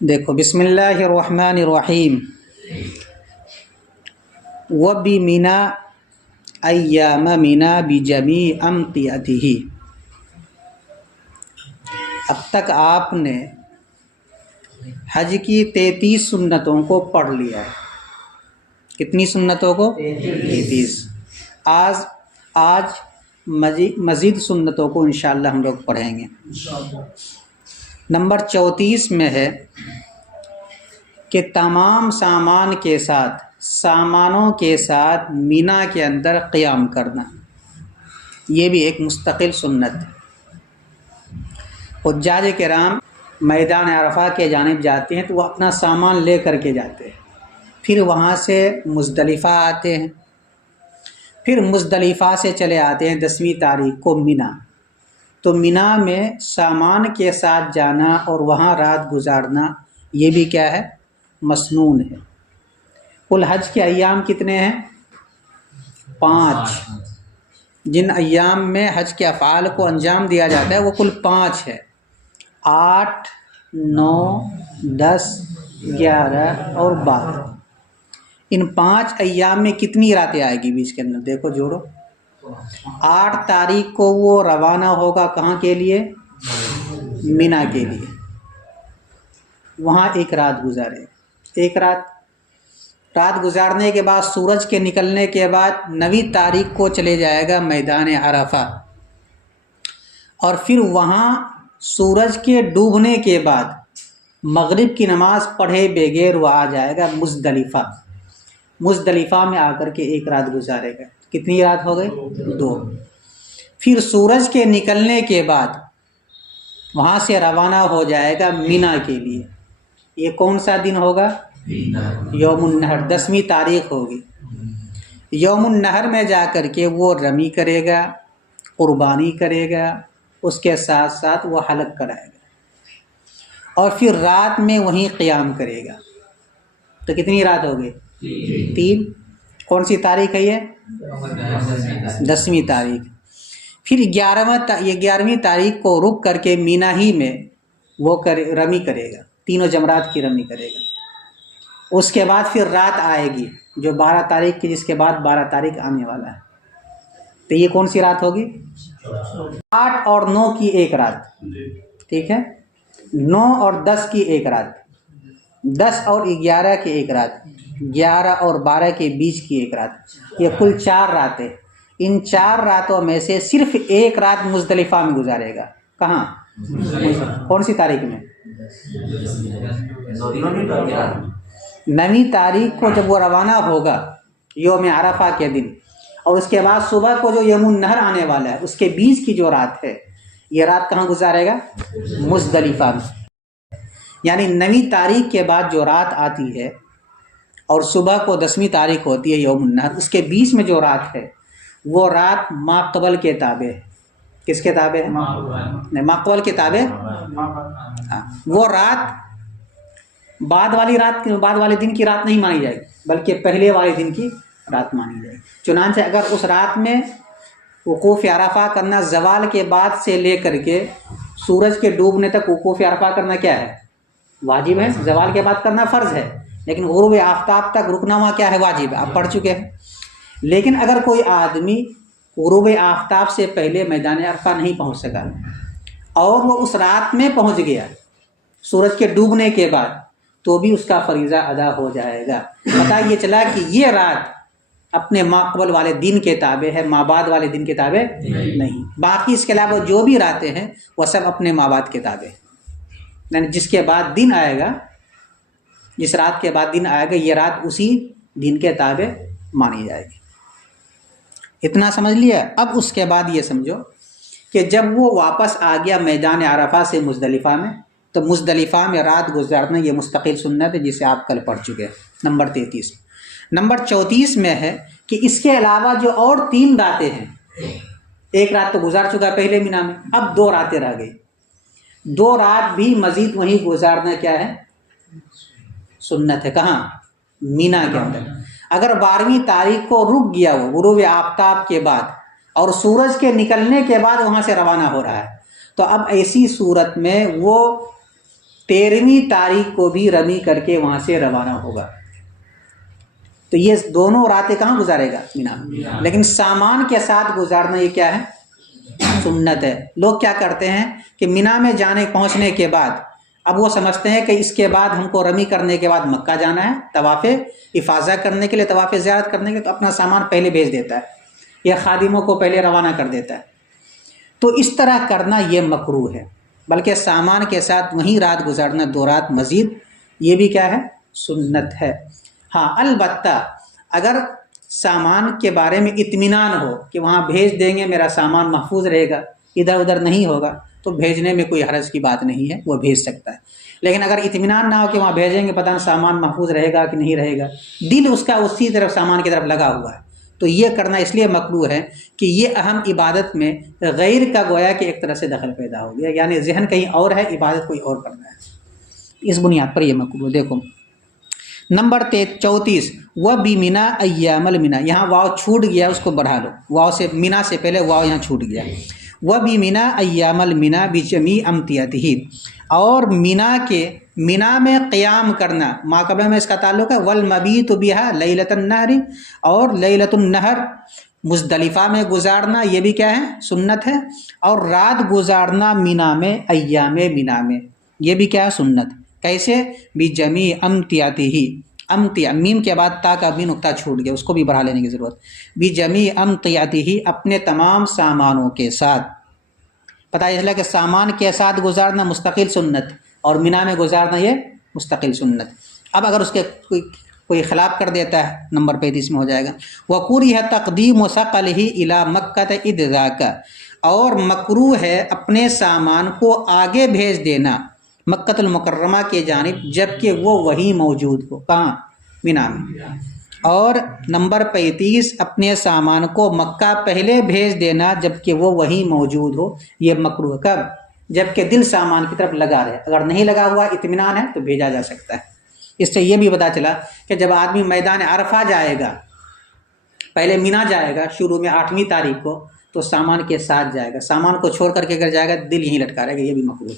دیکھو، بسم اللہ الرحمن الرحیم. وَبِمِنَا ایام منا بجمیع امطیتہ. اب تک آپ نے حج کی 33 سنتوں کو پڑھ لیا ہے. کتنی سنتوں کو؟ 33. آج مزید سنتوں کو انشاءاللہ ہم لوگ پڑھیں گے. نمبر 34 میں ہے کہ تمام سامانوں کے ساتھ مینا کے اندر قیام کرنا. یہ بھی ایک مستقل سنت ہے. حجاج کرام میدان عرفہ کے جانب جاتے ہیں تو وہ اپنا سامان لے کر کے جاتے ہیں، پھر وہاں سے مزدلفہ آتے ہیں، پھر مزدلفہ سے چلے آتے ہیں 10ویں تاریخ کو مینا. تو مینا میں سامان کے ساتھ جانا اور وہاں رات گزارنا یہ بھی کیا ہے؟ مسنون ہے. کل حج کے ایام کتنے ہیں؟ 5. جن ایام میں حج کے افعال کو انجام دیا جاتا ہے وہ کل 5 ہے. 8، 9، 10، 11 اور 12. ان 5 ایام میں کتنی راتیں آئے گی بیچ کے اندر؟ دیکھو جوڑو. 8 تاریخ کو وہ روانہ ہوگا کہاں کے لیے؟ مینا کے لیے. وہاں ایک رات گزارے. ایک رات گزارنے کے بعد سورج کے نکلنے کے بعد 9ویں تاریخ کو چلے جائے گا میدان عرفہ، اور پھر وہاں سورج کے ڈوبنے کے بعد مغرب کی نماز پڑھے بغیر وہ آ جائے گا مزدلفہ. مزدلفہ میں آ کر کے ایک رات گزارے گا. کتنی رات ہو گئی؟ 2. پھر سورج کے نکلنے کے بعد وہاں سے روانہ ہو جائے گا مینا کے لیے. یہ کون سا دن ہوگا؟ یوم النحر. 10ویں تاریخ ہوگی. یوم النحر میں جا کر کے وہ رمی کرے گا، قربانی کرے گا، اس کے ساتھ ساتھ وہ حلق کرائے گا، اور پھر رات میں وہیں قیام کرے گا. تو کتنی رات ہوگی؟ 3. کون سی تاریخ ہے یہ؟ 10ویں تاریخ. پھر 11ویں تاریخ کو رک کر کے مینا ہی میں وہ رمی کرے گا، تینوں جمرات کی رمی کرے گا. اس کے بعد پھر رات آئے گی جو 12 تاریخ کی، جس کے بعد 12 تاریخ آنے والا ہے. تو یہ کون سی رات ہوگی؟ 8 اور 9 کی ایک رات. ٹھیک ہے. 9 اور 10 کی ایک رات، 10 اور 11 کی ایک رات، 11 اور 12 کے بیچ کی ایک رات. یہ کل 4 راتیں. ان 4 راتوں میں سے صرف ایک رات مزدلفہ میں گزارے گا. کہاں؟ کون سی تاریخ میں؟ 9ویں تاریخ کو جب وہ روانہ ہوگا یوم عرفہ کے دن، اور اس کے بعد صبح کو جو یوم النحر آنے والا ہے اس کے بیچ کی جو رات ہے، یہ رات کہاں گزارے گا؟ مزدلفہ میں. یعنی 9ویں تاریخ کے بعد جو رات آتی ہے اور صبح کو 10ویں تاریخ ہوتی ہے یوم النحر، اس کے بیچ میں جو رات ہے وہ رات ماقبل کے تابع ہے. کس کے تابع ہے؟ ماقبل کے تابع. وہ رات بعد والے دن کی رات نہیں مانی جائے گی، بلکہ پہلے والے دن کی رات مانی جائے گی. چنانچہ اگر اس رات میں وقوف عرفہ کرنا زوال کے بعد سے لے کر کے سورج کے ڈوبنے تک وقوف عرفہ کرنا کیا ہے؟ واجب ہے. زوال کے بعد کرنا فرض ہے، لیکن غروب آفتاب تک رکنا وہاں کیا ہے؟ واجب ہے. آپ پڑھ چکے ہیں. لیکن اگر کوئی آدمی غروب آفتاب سے پہلے میدان عرفہ نہیں پہنچ سکا اور وہ اس رات میں پہنچ گیا سورج کے ڈوبنے کے بعد، تو بھی اس کا فریضہ ادا ہو جائے گا. پتہ یہ چلا کہ یہ رات اپنے ماقبل والے دن کے تابع ہے، مابعد والے دن کے تابع نہیں. باقی اس کے علاوہ جو بھی راتیں ہیں وہ سب اپنے مابعد کے تابع ہیں. یعنی جس کے بعد دن آئے گا، جس رات کے بعد دن آئے گا، یہ رات اسی دن کے تابع مانی جائے گی. اتنا سمجھ لیا. اب اس کے بعد یہ سمجھو کہ جب وہ واپس آ گیا میدان عرفہ سے مزدلفہ میں، تو مزدلفہ میں رات گزارنا یہ مستقل سنت ہے جسے آپ کل پڑھ چکے ہیں. نمبر 33. نمبر 34 میں ہے کہ اس کے علاوہ جو اور 3 راتیں ہیں، ایک رات تو گزار چکا ہے پہلے مینا میں، اب 2 راتیں رہ گئی. 2 رات بھی مزید وہیں گزارنا کیا ہے؟ سنت ہے. کہاں؟ مینا کے اندر. اگر 12ویں تاریخ کو رک گیا وہ غروب آفتاب کے بعد اور سورج کے نکلنے کے بعد وہاں سے روانہ ہو رہا ہے، تو اب ایسی صورت میں وہ 13ویں تاریخ کو بھی رمی کر کے وہاں سے روانہ ہوگا. تو یہ دونوں راتیں کہاں گزارے گا؟ مینا. لیکن سامان کے ساتھ گزارنا یہ کیا ہے؟ سنت ہے. لوگ کیا کرتے ہیں کہ مینا میں پہنچنے کے بعد اب وہ سمجھتے ہیں کہ اس کے بعد ہم کو رمی کرنے کے بعد مکہ جانا ہے طواف افاضہ کرنے کے لیے، طواف زیارت کرنے کے لیے، تو اپنا سامان پہلے بھیج دیتا ہے یا خادموں کو پہلے روانہ کر دیتا ہے. تو اس طرح کرنا یہ مکروہ ہے، بلکہ سامان کے ساتھ وہیں رات گزارنا 2 رات مزید، یہ بھی کیا ہے؟ سنت ہے. ہاں البتہ اگر سامان کے بارے میں اطمینان ہو کہ وہاں بھیج دیں گے میرا سامان محفوظ رہے گا، ادھر ادھر نہیں ہوگا، تو بھیجنے میں کوئی حرج کی بات نہیں ہے، وہ بھیج سکتا ہے. لیکن اگر اطمینان نہ ہو کہ وہاں بھیجیں گے پتہ نہیں سامان محفوظ رہے گا کہ نہیں رہے گا، دل اس کا اسی طرف سامان کی طرف لگا ہوا ہے، تو یہ کرنا اس لیے مکروہ ہے کہ یہ اہم عبادت میں غیر کا گویا کہ ایک طرح سے دخل پیدا ہو گیا، یعنی ذہن کہیں اور ہے، عبادت کوئی اور کرنا ہے. اس بنیاد پر یہ مکروہ. دیکھو نمبر 34 و بِمِنَا ایام المنا، یہاں واو چھوٹ گیا، اس کو بڑھا لو، واو سے مینا سے پہلے واو یہاں چھوٹ گیا. و بِمِنَا ایام المنا بجمیع امتیاتہ، اور مینا میں قیام کرنا، ماقبلہ میں اس کا تعلق ہے. والمبیت بہا لیلۃ النحر، اور لیلۃ النحر مزدلفہ میں گزارنا یہ بھی کیا ہے؟ سنت ہے. اور رات گزارنا مینا میں، ایام مینا میں، یہ بھی کیا ہے؟ سنت. کیسے؟ بجمیع امتیاتہ، میم کے بعد تا کا بھی نقطہ چھوٹ گیا، اس کو بھی بڑھا لینے کی ضرورت. بجمیع امتیاتہ، اپنے تمام سامانوں کے ساتھ. پتہ چلا کہ سامان کے ساتھ گزارنا مستقل سنت، اور مینا میں گزارنا یہ مستقل سنت. اب اگر اس کے کوئی خلاف کر دیتا ہے، نمبر 35 میں ہو جائے گا. وَقُرِهَ تَقْدِيمُ ثَقَلِهِ إِلَى مَكَّةَ إِذْ ذَاكَ، اور مکروہ ہے اپنے سامان کو آگے بھیج دینا مکۃ المکرمہ کے جانب جبکہ وہ وہیں موجود ہو. کہاں؟ مینا میں. اور نمبر 35 اپنے سامان کو مکہ پہلے بھیج دینا جبکہ وہ وہیں موجود ہو، یہ مکروہ. کب؟ جبکہ دل سامان کی طرف لگا رہے. اگر نہیں لگا ہوا، اطمینان ہے، تو بھیجا جا سکتا ہے. اس سے یہ بھی پتہ چلا کہ جب آدمی میدان عرفہ جائے گا، پہلے مینا جائے گا شروع میں 8ویں تاریخ کو، تو سامان کے ساتھ جائے گا. سامان کو چھوڑ کر کے اگر جائے گا دل یہیں لٹکا رہے گا، یہ بھی مکروہ.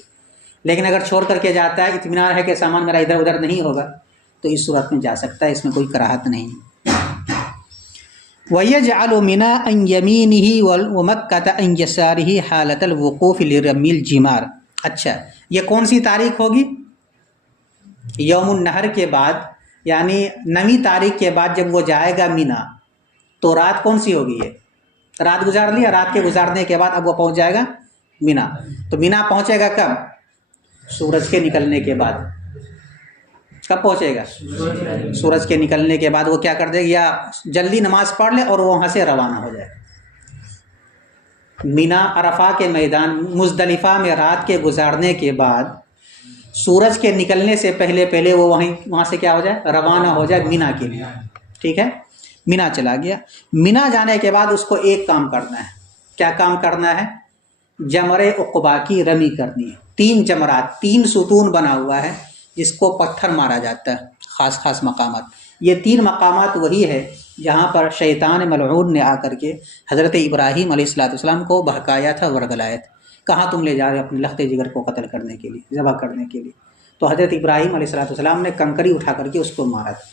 لیکن اگر چھوڑ کر کے جاتا ہے، اطمینان ہے کہ سامان میرا ادھر ادھر نہیں ہوگا، تو اس صورت میں جا سکتا ہے، اس میں کوئی کراہت نہیں. وَيَجْعَلُ مِنَا عَنْ يَمِينِهِ وَمَكَّةَ عَنْ يَسَارِهِ حَالَةَ الْوُقُوفِ لِرَمِّ الْجِمَارِ. اچھا، یہ کون سی تاریخ ہوگی؟ یوم النحر کے بعد، یعنی 9ویں تاریخ کے بعد جب وہ جائے گا مینا، تو رات کون سی ہوگی؟ یہ رات گزار لیا. رات کے گزارنے کے بعد اب وہ پہنچ جائے گا مینا. تو مینا پہنچے گا کب؟ سورج کے نکلنے کے بعد. کب پہنچے گا؟ سورج کے نکلنے کے بعد. وہ کیا کر دے گا؟ یا جلدی نماز پڑھ لے اور وہ وہاں سے روانہ ہو جائے. مینا عرفہ کے میدان مزدلفہ میں رات کے گزارنے کے بعد سورج کے نکلنے سے پہلے وہ وہاں سے کیا ہو جائے؟ روانہ ہو جائے مینا کے لیے. ٹھیک ہے، مینا چلا گیا. مینا جانے کے بعد اس کو ایک کام کرنا ہے. کیا کام کرنا ہے؟ جمرہ عقبہ کی رمی کرنی ہے. 3 جمرات، 3 ستون بنا ہوا ہے جس کو پتھر مارا جاتا ہے، خاص مقامات. یہ 3 مقامات وہی ہے جہاں پر شیطان ملعون نے آ کر کے حضرت ابراہیم علیہ السلام کو بہکایا تھا، ورگلایا تھا. کہاں تم لے جا رہے ہو اپنے لخت جگر کو قتل کرنے کے لیے، ذبح کرنے کے لیے؟ تو حضرت ابراہیم علیہ السلام نے کنکری اٹھا کر کے اس کو مارا تھا.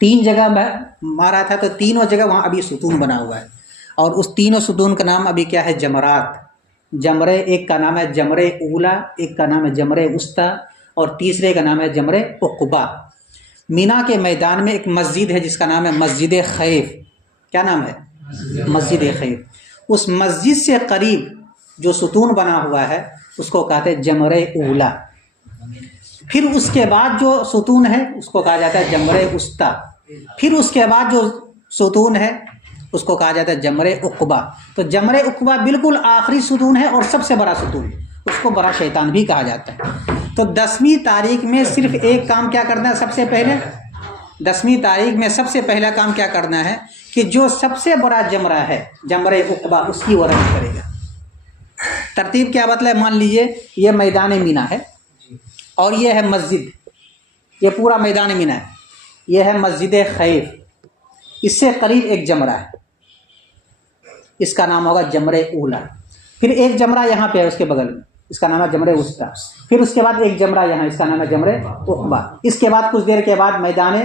3 جگہ مارا تھا، تو تینوں جگہ وہاں ابھی ستون بنا ہوا ہے. اور اس تینوں ستون کا نام ابھی کیا ہے؟ جمرات. جمرے ایک کا نام ہے جمرے اولا، ایک کا نام ہے جمرے وسطیٰ، اور تیسرے کا نام ہے جمرے عقبہ. مینا کے میدان میں ایک مسجد ہے جس کا نام ہے مسجد خیف. کیا نام ہے؟ مسجد خیف. اس مسجد سے قریب جو ستون بنا ہوا ہے اس کو کہتے ہیں جمرے اولا. پھر اس کے بعد جو ستون ہے اس کو کہا جاتا ہے جمرے وسطیٰ. پھر اس کے بعد جو ستون ہے اس کو کہا جاتا ہے جمرے عقبہ. تو جمرے عقبہ بالکل آخری ستون ہے اور سب سے بڑا ستون، اس کو بڑا شیطان بھی کہا جاتا ہے. تو 10ویں تاریخ میں صرف ایک کام کیا کرنا ہے؟ سب سے پہلے 10ویں تاریخ میں سب سے پہلا کام کیا کرنا ہے کہ جو سب سے بڑا جمرہ ہے جمرے عقبہ، اس کی وہ رمی کرے گا. ترتیب کیا مطلب؟ مان لیجئے یہ میدان مینا ہے اور یہ ہے مسجد، یہ پورا میدان مینا ہے. یہ ہے مسجد خیف. اس سے قریب ایک جمرہ ہے، اس کا نام ہوگا جمرے اولا. پھر ایک جمرہ یہاں پہ ہے اس کے بغل میں، اس کا نام ہے جمرہ وسطیٰ. پھر اس کے بعد ایک جمرہ یہاں، اس کا نام ہے جمرہ عقبہ. اس کے بعد کچھ دیر کے بعد میدان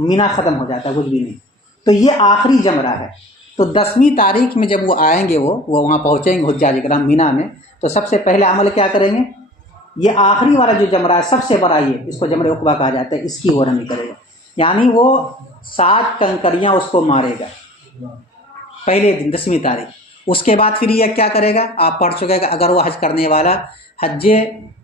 مینا ختم ہو جاتا ہے، کچھ بھی نہیں. تو یہ آخری جمرہ ہے. تو 10ویں تاریخ میں جب وہ آئیں گے، وہ وہاں پہنچیں گے حجاج کرام مینا میں، تو سب سے پہلے عمل کیا کریں گے؟ یہ آخری والا جو جمرہ ہے سب سے بڑا، یہ اس کو جمرہ عقبہ کہا جاتا ہے، اس کی وہ رمی کرے گا. یعنی وہ 7 کنکریاں اس کو مارے گا پہلے دن 10ویں تاریخ. اس کے بعد پھر یہ کیا کرے گا؟ آپ پڑھ چکے گا. اگر وہ حج کرنے والا، حج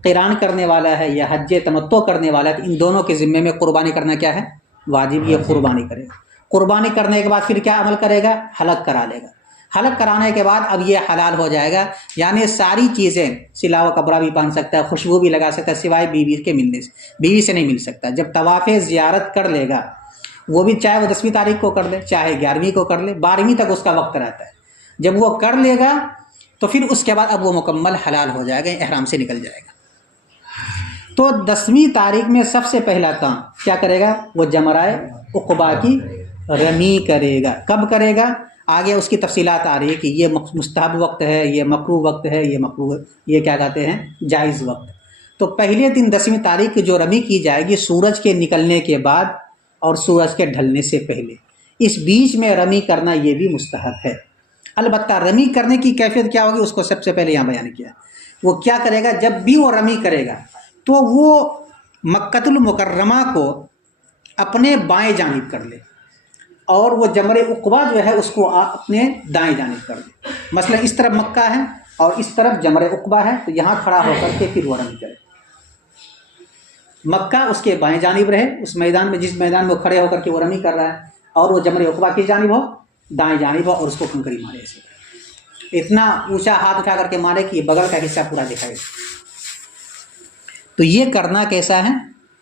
قران کرنے والا ہے یا حج تمتع کرنے والا ہے، تو ان دونوں کے ذمے میں قربانی کرنا کیا ہے؟ واجب. یہ قربانی کرے گا. قربانی کرنے کے بعد پھر کیا عمل کرے گا؟ حلق کرا لے گا. حلق کرانے کے بعد اب یہ حلال ہو جائے گا. یعنی ساری چیزیں، سلا و کپڑا بھی پہن سکتا ہے، خوشبو بھی لگا سکتا ہے، سوائے بیوی کے ملنے سے. بیوی سے نہیں مل سکتا. جب طواف زیارت کر لے گا، وہ بھی چاہے وہ 10ویں تاریخ کو کر لے، چاہے 11ویں کو کر لے، 12ویں تک اس کا وقت رہتا ہے. جب وہ کر لے گا تو پھر اس کے بعد اب وہ مکمل حلال ہو جائے گا، احرام سے نکل جائے گا. تو 10ویں تاریخ میں سب سے پہلا کام کیا کرے گا؟ وہ جمرہ عقبہ کی رمی کرے گا. کب کرے گا؟ آگے اس کی تفصیلات آ رہی ہے کہ یہ مستحب وقت ہے، یہ مکروہ وقت ہے، یہ کیا کہتے ہیں؟ جائز وقت. تو پہلے دن 10ویں تاریخ کی جو رمی کی جائے گی سورج کے نکلنے کے بعد اور سورج کے ڈھلنے سے پہلے. اس بیچ میں رمی کرنا یہ بھی مستحب ہے. البتہ رمی کرنے کی کیفیت کیا ہوگی اس کو سب سے پہلے یہاں بیان کیا. وہ کیا کرے گا؟ جب بھی وہ رمی کرے گا تو وہ مکۃ المکرمہ کو اپنے بائیں جانب کر لے، اور وہ جمرہ عقبہ جو ہے اس کو اپنے دائیں جانب کر لے. مثلا اس طرف مکہ ہے اور اس طرف جمرہ عقبہ ہے، تو یہاں کھڑا ہو کر کے پھر وہ رمی کرے. مکہ اس کے بائیں جانب رہے، اس میدان میں، جس میدان میں وہ کھڑے ہو کر کے وہ رمی کر رہا ہے، اور وہ جمرہ عقبہ کی جانب ہو، دائیں جانب ہو، اور اس کو کنکری مارے. ایسے اتنا اونچا ہاتھ اٹھا کر کے مارے کہ یہ بغل کا حصہ پورا دکھائے. تو یہ کرنا کیسا ہے؟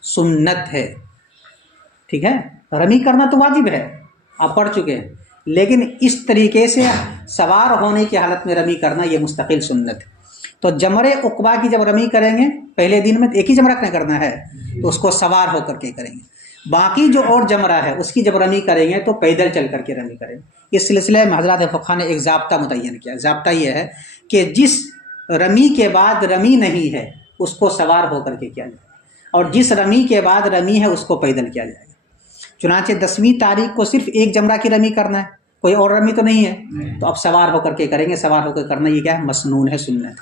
سنت ہے. ٹھیک ہے. رمی کرنا تو واجب ہے، آپ پڑھ چکے ہیں، لیکن اس طریقے سے سوار ہونے کی حالت میں رمی کرنا یہ مستقل سنت ہے. تو جمرہ عقبہ کی جب رمی کریں گے پہلے دن میں، ایک ہی جمرہ کرنا ہے تو اس کو سوار ہو کر کے کریں گے. باقی جو اور جمرہ ہے اس کی جب رمی کریں گے تو پیدل چل کر کے رمی کریں گے. اس سلسلے میں حضرات فقہاء نے ایک ضابطہ متعین کیا. ضابطہ یہ ہے کہ جس رمی کے بعد رمی نہیں ہے اس کو سوار ہو کر کے کیا جائے، اور جس رمی کے بعد رمی ہے اس کو پیدل کیا جائے گا. چنانچہ 10ویں تاریخ کو صرف ایک جمرہ کی رمی کرنا ہے، کوئی اور رمی تو نہیں ہے، تو اب سوار ہو کر کے کریں گے. سوار ہو کر کرنا یہ کیا ہے؟ مسنون ہے، سنت.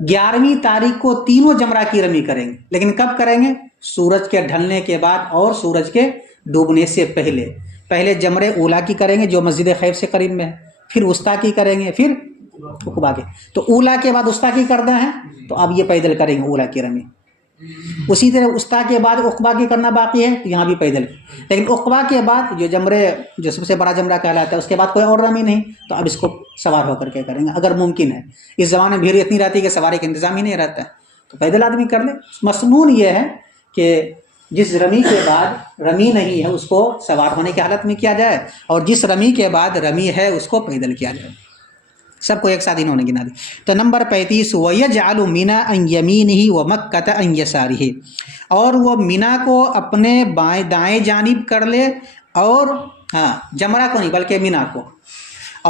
11ویں تاریخ کو تینوں جمرہ کی رمی کریں گے، لیکن کب کریں گے؟ سورج کے ڈھلنے کے بعد اور سورج کے ڈوبنے سے پہلے. پہلے جمرہ اولا کی کریں گے جو مسجد خیف سے قریب میں ہے، پھر وسطیٰ کی کریں گے، پھر عقبہ کی. تو اولا کے بعد وسطیٰ کی کرنا ہے تو اب یہ پیدل کریں گے اولا کی رمی. اسی طرح وسطیٰ کے بعد عقبہ کی کرنا باقی ہے تو یہاں بھی پیدل. لیکن عقبہ کے بعد جو جمرے، جو سب سے بڑا جمرہ کہلاتا ہے، اس کے بعد کوئی اور رمی نہیں، تو اب اس کو سوار ہو کر کے کریں گے اگر ممکن ہے. اس زمانے میں بھیڑ اتنی رہتی ہے کہ سواری کا انتظام ہی نہیں رہتا ہے، تو پیدل آدمی کر لے. مسنون یہ ہے کہ جس رمی کے بعد رمی نہیں ہے اس کو سوار ہونے کی حالت میں کیا جائے، اور جس رمی کے بعد رمی ہے اس کو پیدل کیا جائے. سب کو ایک ساتھ انہوں نے گنا دی. تو نمبر 35 وَيَجْعَلُ مِنَا عَنْ يَمِينِهِ وَمَكَّةَ عَنْ يَسَارِهِ، اور وہ مینا کو اپنے بائیں دائیں جانب کر لے، اور جمرہ کو نہیں بلکہ مینا کو،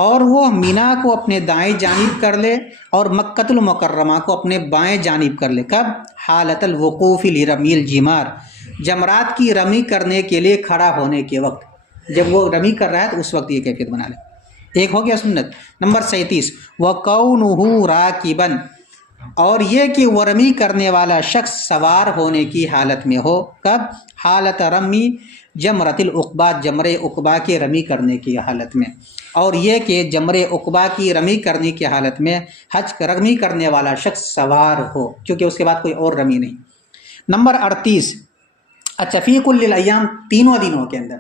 اور وہ مینا کو اپنے دائیں جانب کر لے، اور مکۃ المکرمہ کو اپنے بائیں جانب کر لے. کب؟ حالت الوقوف لرمی الجمار، جمرات کی رمی کرنے کے لیے کھڑا ہونے کے وقت. جب وہ رمی کر رہا ہے تو اس وقت یہ کیفیت بنا لے. ایک ہو گیا سنت. نمبر 37 وَقَوْنُهُ رَاكِبًا، اور یہ کہ وہ رمی کرنے والا شخص سوار ہونے کی حالت میں ہو. کب؟ حالت رمی جمرۃ العقبہ، جمرہ عقبہ کے رمی کرنے کی حالت میں. اور یہ کہ جمرہ عقبہ کی رمی کرنے کی حالت میں حج رمی کرنے والا شخص سوار ہو، کیونکہ اس کے بعد کوئی اور رمی نہیں. نمبر 38 اچھا فی کل الایام، تینوں دنوں کے اندر،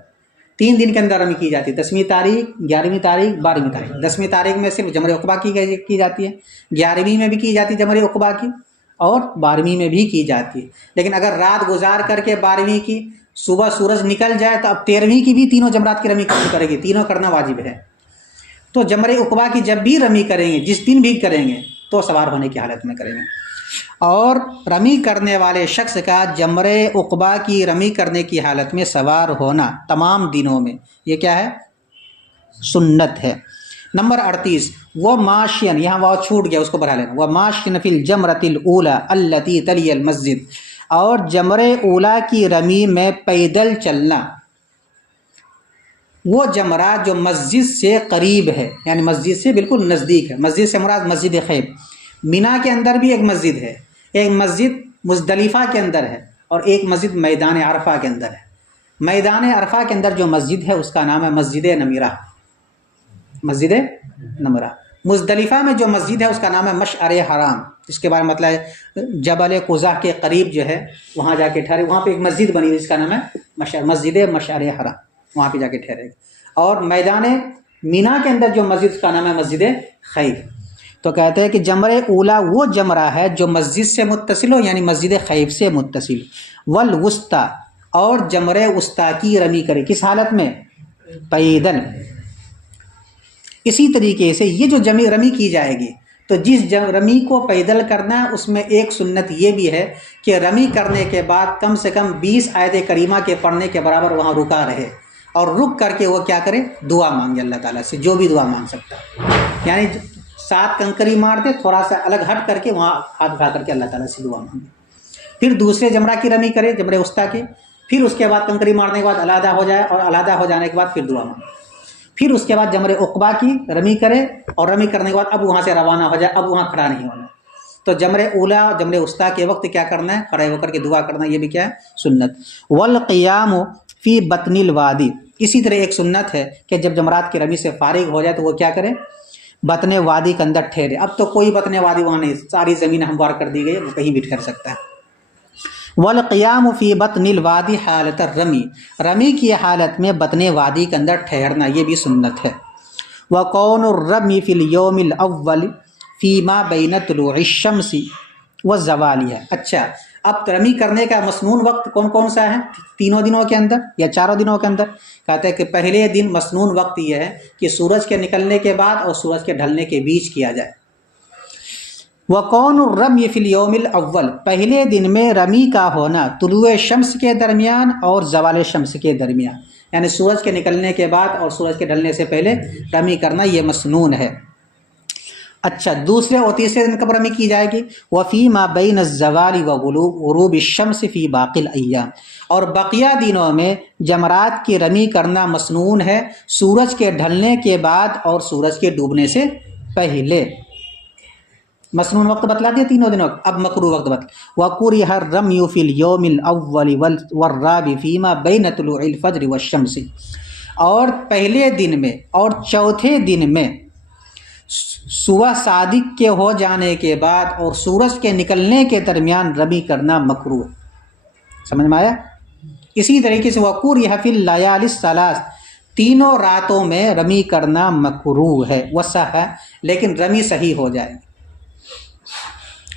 3 دن کے اندر رمی کی جاتی ہے. 10ویں تاریخ، 11ویں تاریخ، 12ویں تاریخ. 10ویں تاریخ میں صرف جمرہ عقبہ کی جاتی ہے، 11ویں میں بھی کی جاتی ہے جمرہ عقبہ کی، اور 12ویں میں بھی کی جاتی ہے. لیکن اگر رات گزار کر کے 12ویں کی صبح سورج نکل جائے تو اب 13ویں کی بھی تینوں جمرات کی رمی کرنی پڑے گی. تینوں کرنا واجب ہے. تو جمرہ عقبہ کی جب بھی رمی کریں گے، جس دن بھی کریں گے، تو سوار ہونے کی حالت میں کریں گے. اور رمی کرنے والے شخص کا جمرہ عقبہ کی رمی کرنے کی حالت میں سوار ہونا تمام دنوں میں یہ کیا ہے؟ سنت ہے. نمبر 38 وہ ماشین، یہاں وہ چھوٹ گیا، اس کو بڑھا لینا، وہ ماشین فی الجمرۃ الاولی التی تلی المسجد، اور جمرہ اولا کی رمی میں پیدل چلنا، وہ جمرہ جو مسجد سے قریب ہے، یعنی مسجد سے بالکل نزدیک ہے۔ مسجد سے مراد مسجد خیب۔ مینا کے اندر بھی ایک مسجد ہے، ایک مسجد مزدلفہ کے اندر ہے، اور ایک مسجد میدان عرفہ کے اندر ہے۔ میدان عرفہ کے اندر جو مسجد ہے اس کا نام ہے مسجد نمیرہ، مسجد نمیرہ۔ مزدلفہ میں جو مسجد ہے اس کا نام ہے مشعر حرام، اس کے بارے میں مطلب ہے جبل قزح کے قریب جو ہے وہاں جا کے ٹھہرے، وہاں پہ ایک مسجد بنی ہوئی جس کا نام ہے مسجد مشعر حرام، وہاں پہ جا کے ٹھہرے گا۔ اور میدان مینا کے اندر جو مسجد اس کا نام ہے مسجد خیف۔ تو کہتے ہیں کہ جمرہ اولا وہ جمرہ ہے جو مسجد سے متصل ہو، یعنی مسجد خیف سے متصل، والوسطی، اور جمرہ وسطی کی رمی کرے، کس حالت میں؟ پیدل۔ اسی طریقے سے یہ جو رمی کی جائے گی، تو جس رمی کو پیدل کرنا ہے اس میں ایک سنت یہ بھی ہے کہ رمی کرنے کے بعد کم سے کم 20 آیت کریمہ کے پڑھنے کے برابر وہاں رکا رہے، اور رک کر کے وہ کیا کرے؟ دعا مانگے اللہ تعالیٰ سے، جو بھی دعا مانگ سکتا ہے، یعنی 7 کنکری مار دے، تھوڑا سا الگ ہٹ کر کے وہاں ہاتھ اٹھا کر کے اللہ تعالیٰ سے دعا مانگے۔ پھر دوسرے جمرہ کی رمی کرے، جمرہ وسطیٰ کی، پھر اس کے بعد کنکری مارنے کے بعد علیحدہ ہو جائے، اور علیحدہ ہو جانے کے بعد پھر دعا مانگے۔ پھر اس کے بعد جمرہ عقبہ کی رمی کرے، اور رمی کرنے کے بعد اب وہاں سے روانہ ہو جائے، اب وہاں کھڑا نہیں ہونا۔ تو جمرہ اولا اور جمرہ وسطیٰ کے وقت کیا کرنا ہے؟ کھڑے ہو کر کے دعا کرنا، یہ بھی کیا ہے؟ سنت۔ والقیام فی بطن الوادی، اسی طرح ایک سنت ہے کہ جب جمرات کی رمی سے فارغ ہو جائے تو وہ کیا کرے؟ بطن وادی کے اندر ٹھہرے۔ اب تو کوئی بطن وادی وہاں نہیں، ساری زمین ہموار کر دی گئی ہے، وہ کہیں بھی ٹھہر سکتا ہے۔ والقیام فی بطن الوادی حالت الرمی، رمی کی حالت میں بطن وادی کے اندر ٹھہرنا، یہ بھی سنت ہے۔ وقون الرمی فی الیوم الاول فیما بین طلوع الشمس والزوال ہے۔ اچھا، اب رمی کرنے کا مسنون وقت کون کون سا ہے؟ 3 دنوں کے اندر یا 4 دنوں کے اندر؟ کہتے ہیں کہ پہلے دن مسنون وقت یہ ہے کہ سورج کے نکلنے کے بعد اور سورج کے ڈھلنے کے بیچ کیا جائے۔ وقون الرمی فی الیوم الاول، پہلے دن میں رمی کا ہونا طلوع شمس کے درمیان اور زوال شمس کے درمیان، یعنی سورج کے نکلنے کے بعد اور سورج کے ڈھلنے سے پہلے رمی کرنا، یہ مسنون ہے۔ اچھا، دوسرے اور تیسرے دن کب رمی کی جائے گی؟ وفی ما بین الزوال وغروب الشمس فی باقی الایام، اور بقیہ دنوں میں جمرات کی رمی کرنا مسنون ہے، سورج کے ڈھلنے کے بعد اور سورج کے ڈوبنے سے پہلے۔ مسنون وقت بتلا دیا 3 دنوں، اب مکروہ وقت بتلا۔ وَكُرِهَ الرَّمْيُ فِي الْيَوْمِ الْأَوَّلِ وَالرَّابِعِ فِيمَا بَيْنَ طُلُوعِ الْفَجْرِ وَالشَّمْسِ، اور پہلے دن میں اور چوتھے دن میں صبح صادق کے ہو جانے کے بعد اور سورج کے نکلنے کے درمیان رمی کرنا مکروہ۔ سمجھ میں آیا؟ اسی طریقے سے وَكُرِهَ فِي اللَّيَالِ الثَّلَاثِ، 3 راتوں میں رمی کرنا مکروہ ہے، وَصَحَّ، لیکن رمی صحیح ہو جائے گی۔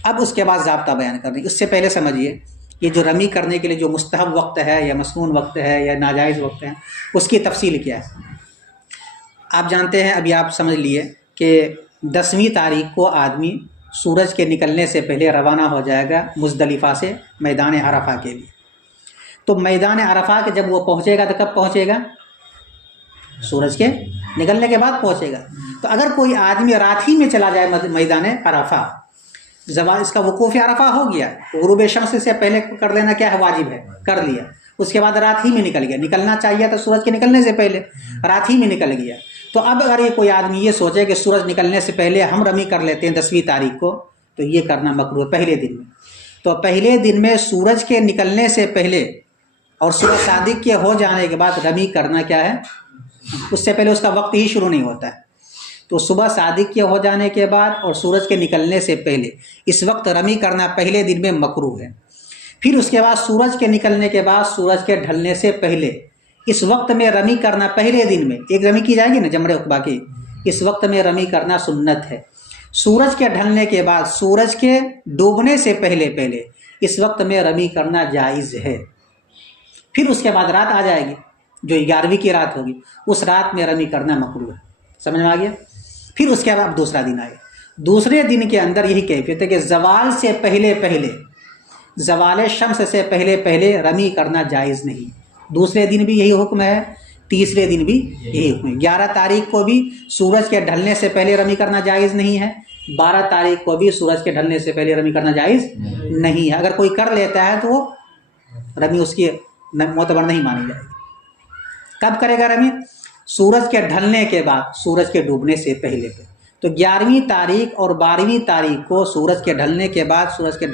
اب اس کے بعد ضابطہ بیان کر رہے ہیں، اس سے پہلے سمجھیے یہ جو رمی کرنے کے لیے جو مستحب وقت ہے یا مسنون وقت ہے یا ناجائز وقت ہے، اس کی تفصیل کیا ہے۔ آپ جانتے ہیں، ابھی آپ سمجھ لیے کہ 10ویں تاریخ کو آدمی سورج کے نکلنے سے پہلے روانہ ہو جائے گا مزدلفہ سے میدان عرفہ کے لیے۔ تو میدان عرفہ کے جب وہ پہنچے گا تو کب پہنچے گا؟ سورج کے نکلنے کے بعد پہنچے گا۔ تو اگر کوئی آدمی رات ہی میں چلا جائے میدان عرفہ، زوال اس کا وقوف عرفہ ہو گیا، غروب شمس سے پہلے کر لینا کیا ہے؟ واجب ہے، کر لیا، اس کے بعد رات ہی میں نکل گیا، نکلنا چاہیے تو سورج کے نکلنے سے پہلے، رات ہی میں نکل گیا۔ تو اب اگر یہ کوئی آدمی یہ سوچے کہ سورج نکلنے سے پہلے ہم رمی کر لیتے ہیں 10ویں تاریخ کو، تو یہ کرنا مکروہ پہلے دن میں۔ تو پہلے دن میں سورج کے نکلنے سے پہلے اور سورج صادق کے ہو جانے کے بعد رمی کرنا کیا ہے؟ اس سے پہلے اس کا وقت ہی شروع نہیں ہوتا ہے۔ تو صبح صادق کے ہو جانے کے بعد اور سورج کے نکلنے سے پہلے اس وقت رمی کرنا پہلے دن میں مکروہ ہے۔ پھر اس کے بعد سورج کے نکلنے کے بعد سورج کے ڈھلنے سے پہلے اس وقت میں رمی کرنا پہلے دن میں، ایک رمی کی جائے گی نا جمرہ عقبہ کی، اس وقت میں رمی کرنا سنت ہے۔ سورج کے ڈھلنے کے بعد سورج کے ڈوبنے سے پہلے اس وقت میں رمی کرنا جائز ہے۔ پھر اس کے بعد رات آ جائے گی جو 11ویں کی رات ہوگی، اس رات میں رمی کرنا مکروہ ہے۔ سمجھ میں آ گیا؟ پھر اس کے بعد دوسرا دن آئے، دوسرے دن کے اندر یہی کیفیت ہے کہ زوال سے پہلے زوال شمس سے پہلے رمی کرنا جائز نہیں۔ دوسرے دن بھی یہی حکم ہے تیسرے دن بھی یہی حکم ہے۔ 11 تاریخ کو بھی سورج کے ڈھلنے سے پہلے رمی کرنا جائز نہیں ہے، 12 تاریخ کو بھی سورج کے ڈھلنے سے پہلے رمی کرنا جائز نہیں ہے۔ اگر کوئی کر لیتا ہے تو وہ رمی اس کی معتبر نہیں مانی جائے گی۔ کب کرے گا رمی؟ سورج کے ڈھلنے کے بعد، سورج کے ڈوبنے سے پہلے پہ۔ تو 11ویں تاریخ اور 12ویں تاریخ کو سورج کے ڈھلنے کے بعد، سورج کے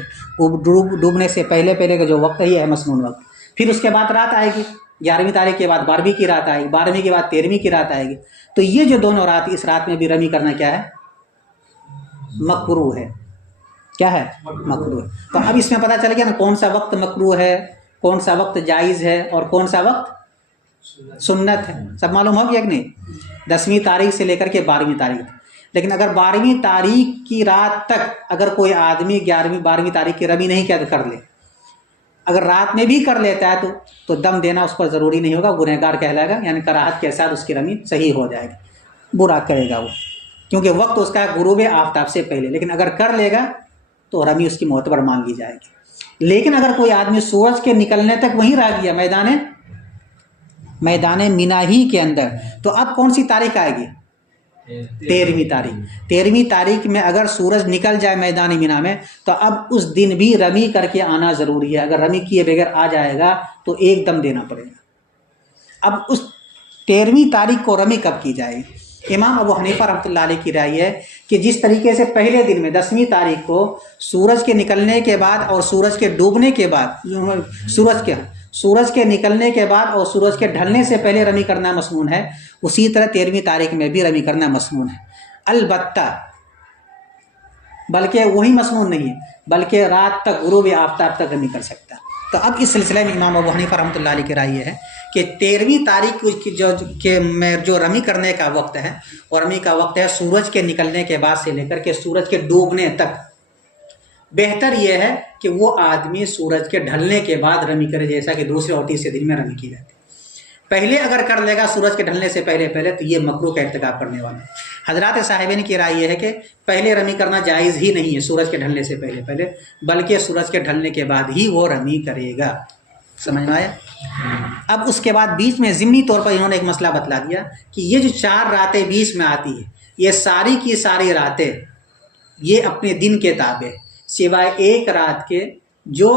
ڈوبنے سے پہلے کا جو وقت ہے مسنون وقت۔ پھر اس کے بعد رات آئے گی، 11ویں تاریخ کے بعد 12ویں کی رات آئے گی، 12ویں کے بعد 13ویں کی رات آئے گی۔ تو یہ جو دونوں رات، اس رات میں بھی رمی کرنا کیا ہے؟ مکروہ ہے۔ کیا ہے؟ مکروہ ہے۔ تو اب اس میں پتہ چل گیا نا کون سا وقت مکروہ ہے، کون سا وقت جائز ہے اور کون سا وقت سنت ہے۔ سب معلوم ہو گیا کہ نہیں؟ 10ویں تاریخ سے لے کر کے 12ویں تاریخ۔ لیکن اگر 12ویں تاریخ کی رات تک اگر کوئی آدمی 12ویں تاریخ کی رمی نہیں کیا تو کر لے، اگر رات میں بھی کر لیتا ہے تو دم دینا اس پر ضروری نہیں ہوگا، گنہگار کہلائے گا، یعنی کراہت کے ساتھ اس کی رمی صحیح ہو جائے گی، برا کرے گا وہ، کیونکہ وقت اس کا غروب آفتاب سے پہلے۔ لیکن اگر کر لے گا تو رمی اس کی معتبر مانگی جائے گی۔ لیکن اگر کوئی آدمی سورج کے نکلنے تک وہیں رہ گیا میدان مینا ہی کے اندر، تو اب کون سی تاریخ آئے گی؟ 13ویں تاریخ۔ 13ویں تاریخ میں اگر سورج نکل جائے میدان مینا میں تو اب اس دن بھی رمی کر کے آنا ضروری ہے۔ اگر رمی کیے بغیر آ جائے گا تو ایک دم دینا پڑے گا۔ اب اس 13ویں تاریخ کو رمی کب کی جائے گی؟ امام ابو حنیفہ رحمۃ اللہ علیہ کی رائے ہے کہ جس طریقے سے پہلے دن میں 10ویں تاریخ کو سورج کے نکلنے کے بعد اور سورج کے ڈوبنے کے بعد، سورج کے نکلنے کے بعد اور سورج کے ڈھلنے سے پہلے رمی کرنا مسنون ہے، اسی طرح 13ویں تاریخ میں بھی رمی کرنا مسنون ہے۔ البتہ بلکہ وہی مسنون نہیں ہے، بلکہ رات تک، غروب آفتاب تک رمی کر سکتا۔ تو اب اس سلسلے میں امام ابو حنیفہ رحمۃ اللہ علیہ کی رائے یہ ہے کہ 13ویں تاریخ میں جو رمی کرنے کا وقت ہے، وہ رمی کا وقت ہے سورج کے نکلنے کے بعد سے لے کر کے سورج کے ڈوبنے تک۔ بہتر یہ ہے کہ وہ آدمی سورج کے ڈھلنے کے بعد رمی کرے، جیسا کہ دوسرے اور تیسرے دن میں رمی کی جاتی ہے۔ پہلے اگر کر لے گا سورج کے ڈھلنے سے پہلے تو یہ مکروہ کا ارتکاب کرنے والا ہے۔ حضرات صاحبین کی رائے یہ ہے کہ پہلے رمی کرنا جائز ہی نہیں ہے سورج کے ڈھلنے سے پہلے، بلکہ سورج کے ڈھلنے کے بعد ہی وہ رمی کرے گا۔ سمجھ میں آیا؟ اب اس کے بعد بیچ میں ضمنی طور پر انہوں نے ایک مسئلہ بتلا دیا کہ یہ جو 4 راتیں بیچ میں آتی ہیں، یہ ساری کی ساری راتیں یہ اپنے دن کے تابع، سوائے ایک رات کے جو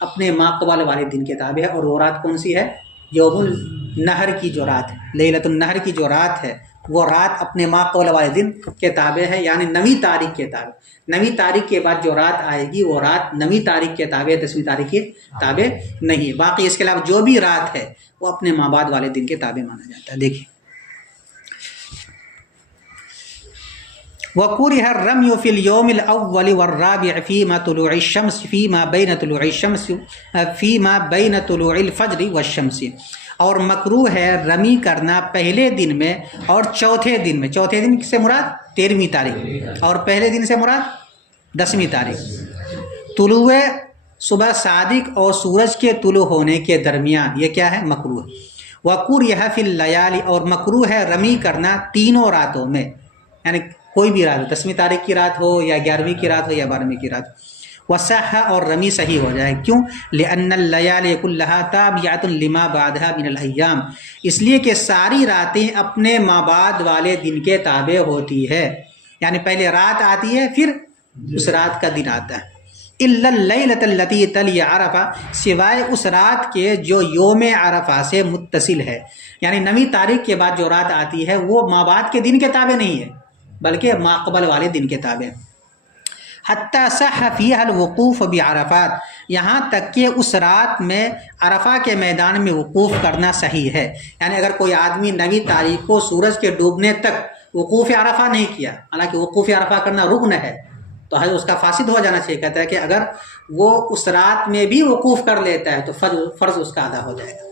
اپنے ماقبل والے دن کے تابع ہے، اور وہ رات کون سی ہے؟ یوم النہر کی جو رات ہے، لیلۃ النہر کی جو رات ہے، وہ رات اپنے ماقبل والے دن کے تابع ہے، یعنی 9ویں تاریخ کے تابع۔ 9ویں تاریخ کے بعد جو رات آئے گی وہ رات 9ویں تاریخ کے تابع، 10ویں تاریخ کے تابع نہیں ہے۔ باقی اس کے علاوہ جو بھی رات ہے وہ اپنے مابعد والے دن کے تابع مانا جاتا ہے۔ دیکھیے، وَكُرِهَ الرَّمْيُ فِي الْيَوْمِ الْأَوَّلِ وَالرَّابِعِ فِيمَا طُلُوعِ الشَّمْسِ فِيمَا بَيْنَ طُلُوعِ الشَّمْسِ فِيمَا بَيْنَ طُلُوعِ الْفَجْرِ وَالشَّمْسِ، اور مکروہ ہے رمی کرنا پہلے دن میں اور چوتھے دن میں۔ چوتھے دن سے مراد 13ویں تاریخ، اور پہلے دن سے مراد 10ویں تاریخ۔ طلوع صبح صادق اور سورج کے طلوع ہونے کے درمیان یہ کیا ہے؟ مکروہ۔ وَكُرِهَ فِي اللَّيَالِ، اور مکروہ ہے رمی کرنا تینوں راتوں میں، یعنی کوئی بھی رات ہو، 10ویں تاریخ کی رات ہو یا 11ویں کی رات ہو یا 12ویں کی رات ہو۔ وصح، اور رمی صحیح ہو جائے، کیوں؟ لأن الليالي كلها تابعة لما بعدها من الأيام، اس لیے کہ ساری راتیں اپنے مابعد والے دن کے تابع ہوتی ہے، یعنی پہلے رات آتی ہے پھر اس رات کا دن آتا ہے۔ إلا الليلة التي تلي عرفہ، سوائے اس رات کے جو یوم عرفہ سے متصل ہے، یعنی 9ویں تاریخ کے بعد جو رات آتی ہے وہ مابعد کے دن کے تابع نہیں ہے بلکہ ماقبل والے دن کے تابع۔ حتیٰ صح فیہا الوقوف بعرفات، یہاں تک کہ اس رات میں عرفہ کے میدان میں وقوف کرنا صحیح ہے، یعنی اگر کوئی آدمی 9ویں تاریخ کو سورج کے ڈوبنے تک وقوف عرفہ نہیں کیا، حالانکہ وقوف عرفہ کرنا رکن ہے، تو حج اس کا فاسد ہو جانا چاہیے۔ کہتا ہے کہ اگر وہ اس رات میں بھی وقوف کر لیتا ہے تو فرض اس کا ادا ہو جائے گا۔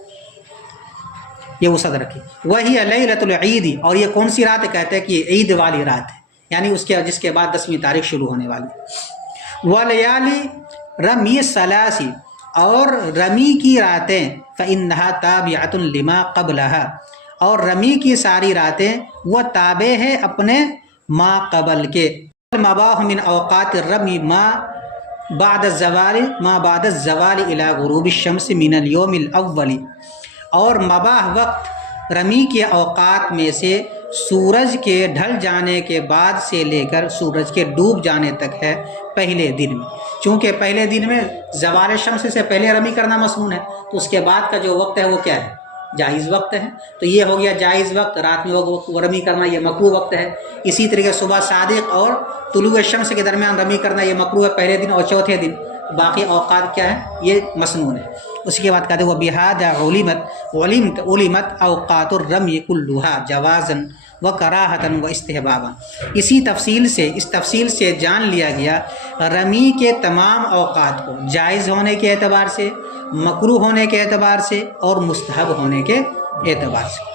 یہ وسعت رکھی۔ وہی لیلۃ العید، اور یہ کون سی رات ہے؟ کہتے ہیں کہ یہ عید والی رات ہے، یعنی اس کے جس کے بعد 10ویں تاریخ شروع ہونے والی۔ ولیالی رمی الثلاث، اور رمی کی راتیں فإنها تابعة لما قبلها، اور رمی کی ساری راتیں وہ تابع ہے اپنے ما قبل کے۔ المباح من اوقات الرمی ما بعد الزوال الى غروب الشمس من اليوم الاول، اور مباح وقت رمی کے اوقات میں سے سورج کے ڈھل جانے کے بعد سے لے کر سورج کے ڈوب جانے تک ہے پہلے دن میں۔ چونکہ پہلے دن میں زوال شمس سے پہلے رمی کرنا مسنون ہے، تو اس کے بعد کا جو وقت ہے وہ کیا ہے؟ جائز وقت ہے۔ تو یہ ہو گیا جائز وقت، رات میں وہ رمی کرنا یہ مکروہ وقت ہے۔ اسی طریقے صبح صادق اور طلوع شمس کے درمیان رمی کرنا یہ مکروہ ہے پہلے دن اور چوتھے دن، باقی اوقات کیا ہے؟ یہ مسنون ہے۔ اس کے بعد کہتے ہیں وَبِهَذَا عُلِمَتْ اوقات الرمی كُلُّهَا جَوَازًا وَكَرَاهَةً وَاستحبابًا۔ اس تفصیل سے جان لیا گیا رمی کے تمام اوقات کو، جائز ہونے کے اعتبار سے، مکروہ ہونے کے اعتبار سے اور مستحب ہونے کے اعتبار سے۔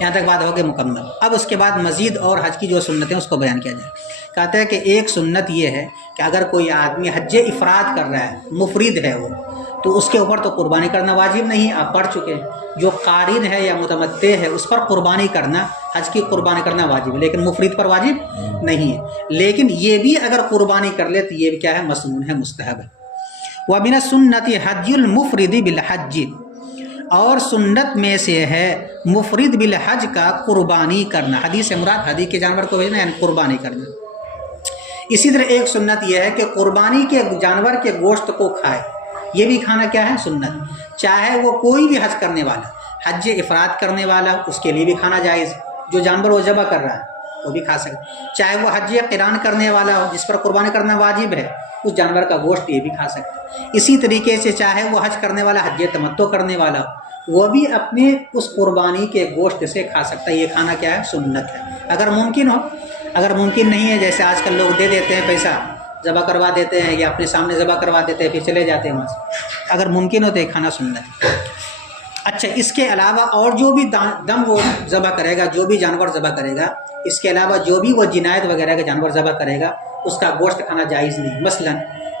یہاں تک بات ہوگی مکمل۔ اب اس کے بعد مزید اور حج کی جو سنتیں اس کو بیان کیا جائے۔ کہتے ہیں کہ ایک سنت یہ ہے کہ اگر کوئی آدمی حج افراد کر رہا ہے، مفرد ہے وہ، تو اس کے اوپر تو قربانی کرنا واجب نہیں، آپ پڑھ چکے ہیں۔ جو قارن ہے یا متمتع ہے اس پر قربانی کرنا، حج کی قربانی کرنا واجب ہے، لیکن مفرد پر واجب نہیں ہے۔ لیکن یہ بھی اگر قربانی کر لے تو یہ بھی کیا ہے؟ مسنون ہے، مستحب ہے۔ وَمِنَ السُّنَّةِ حَجُّ الْمُفْرِدِ بِالْحَجِّ، اور سنت میں سے ہے مفرد بالحج کا قربانی کرنا۔ حدیث سے مراد حدیث کے جانور کو بھیجنا یعنی قربانی کرنا۔ اسی طرح ایک سنت یہ ہے کہ قربانی کے جانور کے گوشت کو کھائے، یہ بھی کھانا کیا ہے؟ سنت۔ چاہے وہ کوئی بھی حج کرنے والا، حج افراد کرنے والا، اس کے لیے بھی کھانا جائز، جو جانور وہ ذبح کر رہا ہے وہ بھی کھا سکتا۔ چاہے وہ حج قران کرنے والا ہو جس پر قربانی کرنا واجب ہے، اس جانور کا گوشت یہ بھی کھا سکتا۔ اسی طریقے سے چاہے وہ حج کرنے والا، حج تمتع کرنے والا ہو، وہ بھی اپنے اس قربانی کے گوشت سے کھا سکتا ہے۔ یہ کھانا کیا ہے؟ سنت ہے، اگر ممکن ہو۔ اگر ممکن نہیں ہے، جیسے آج کل لوگ دے دیتے ہیں پیسہ، ذبح کروا دیتے ہیں یا اپنے سامنے ذبح کروا دیتے ہیں پھر چلے جاتے ہیں وہاں سے، اگر ممکن ہو تو یہ کھانا سنت ہے۔ اچھا، اس کے علاوہ اور جو بھی دم وہ ذبح کرے گا، جو بھی جانور ذبح کرے گا، اس کے علاوہ جو بھی وہ جنایت وغیرہ کا جانور ذبح کرے گا، اس کا گوشت کھانا جائز نہیں۔ مثلا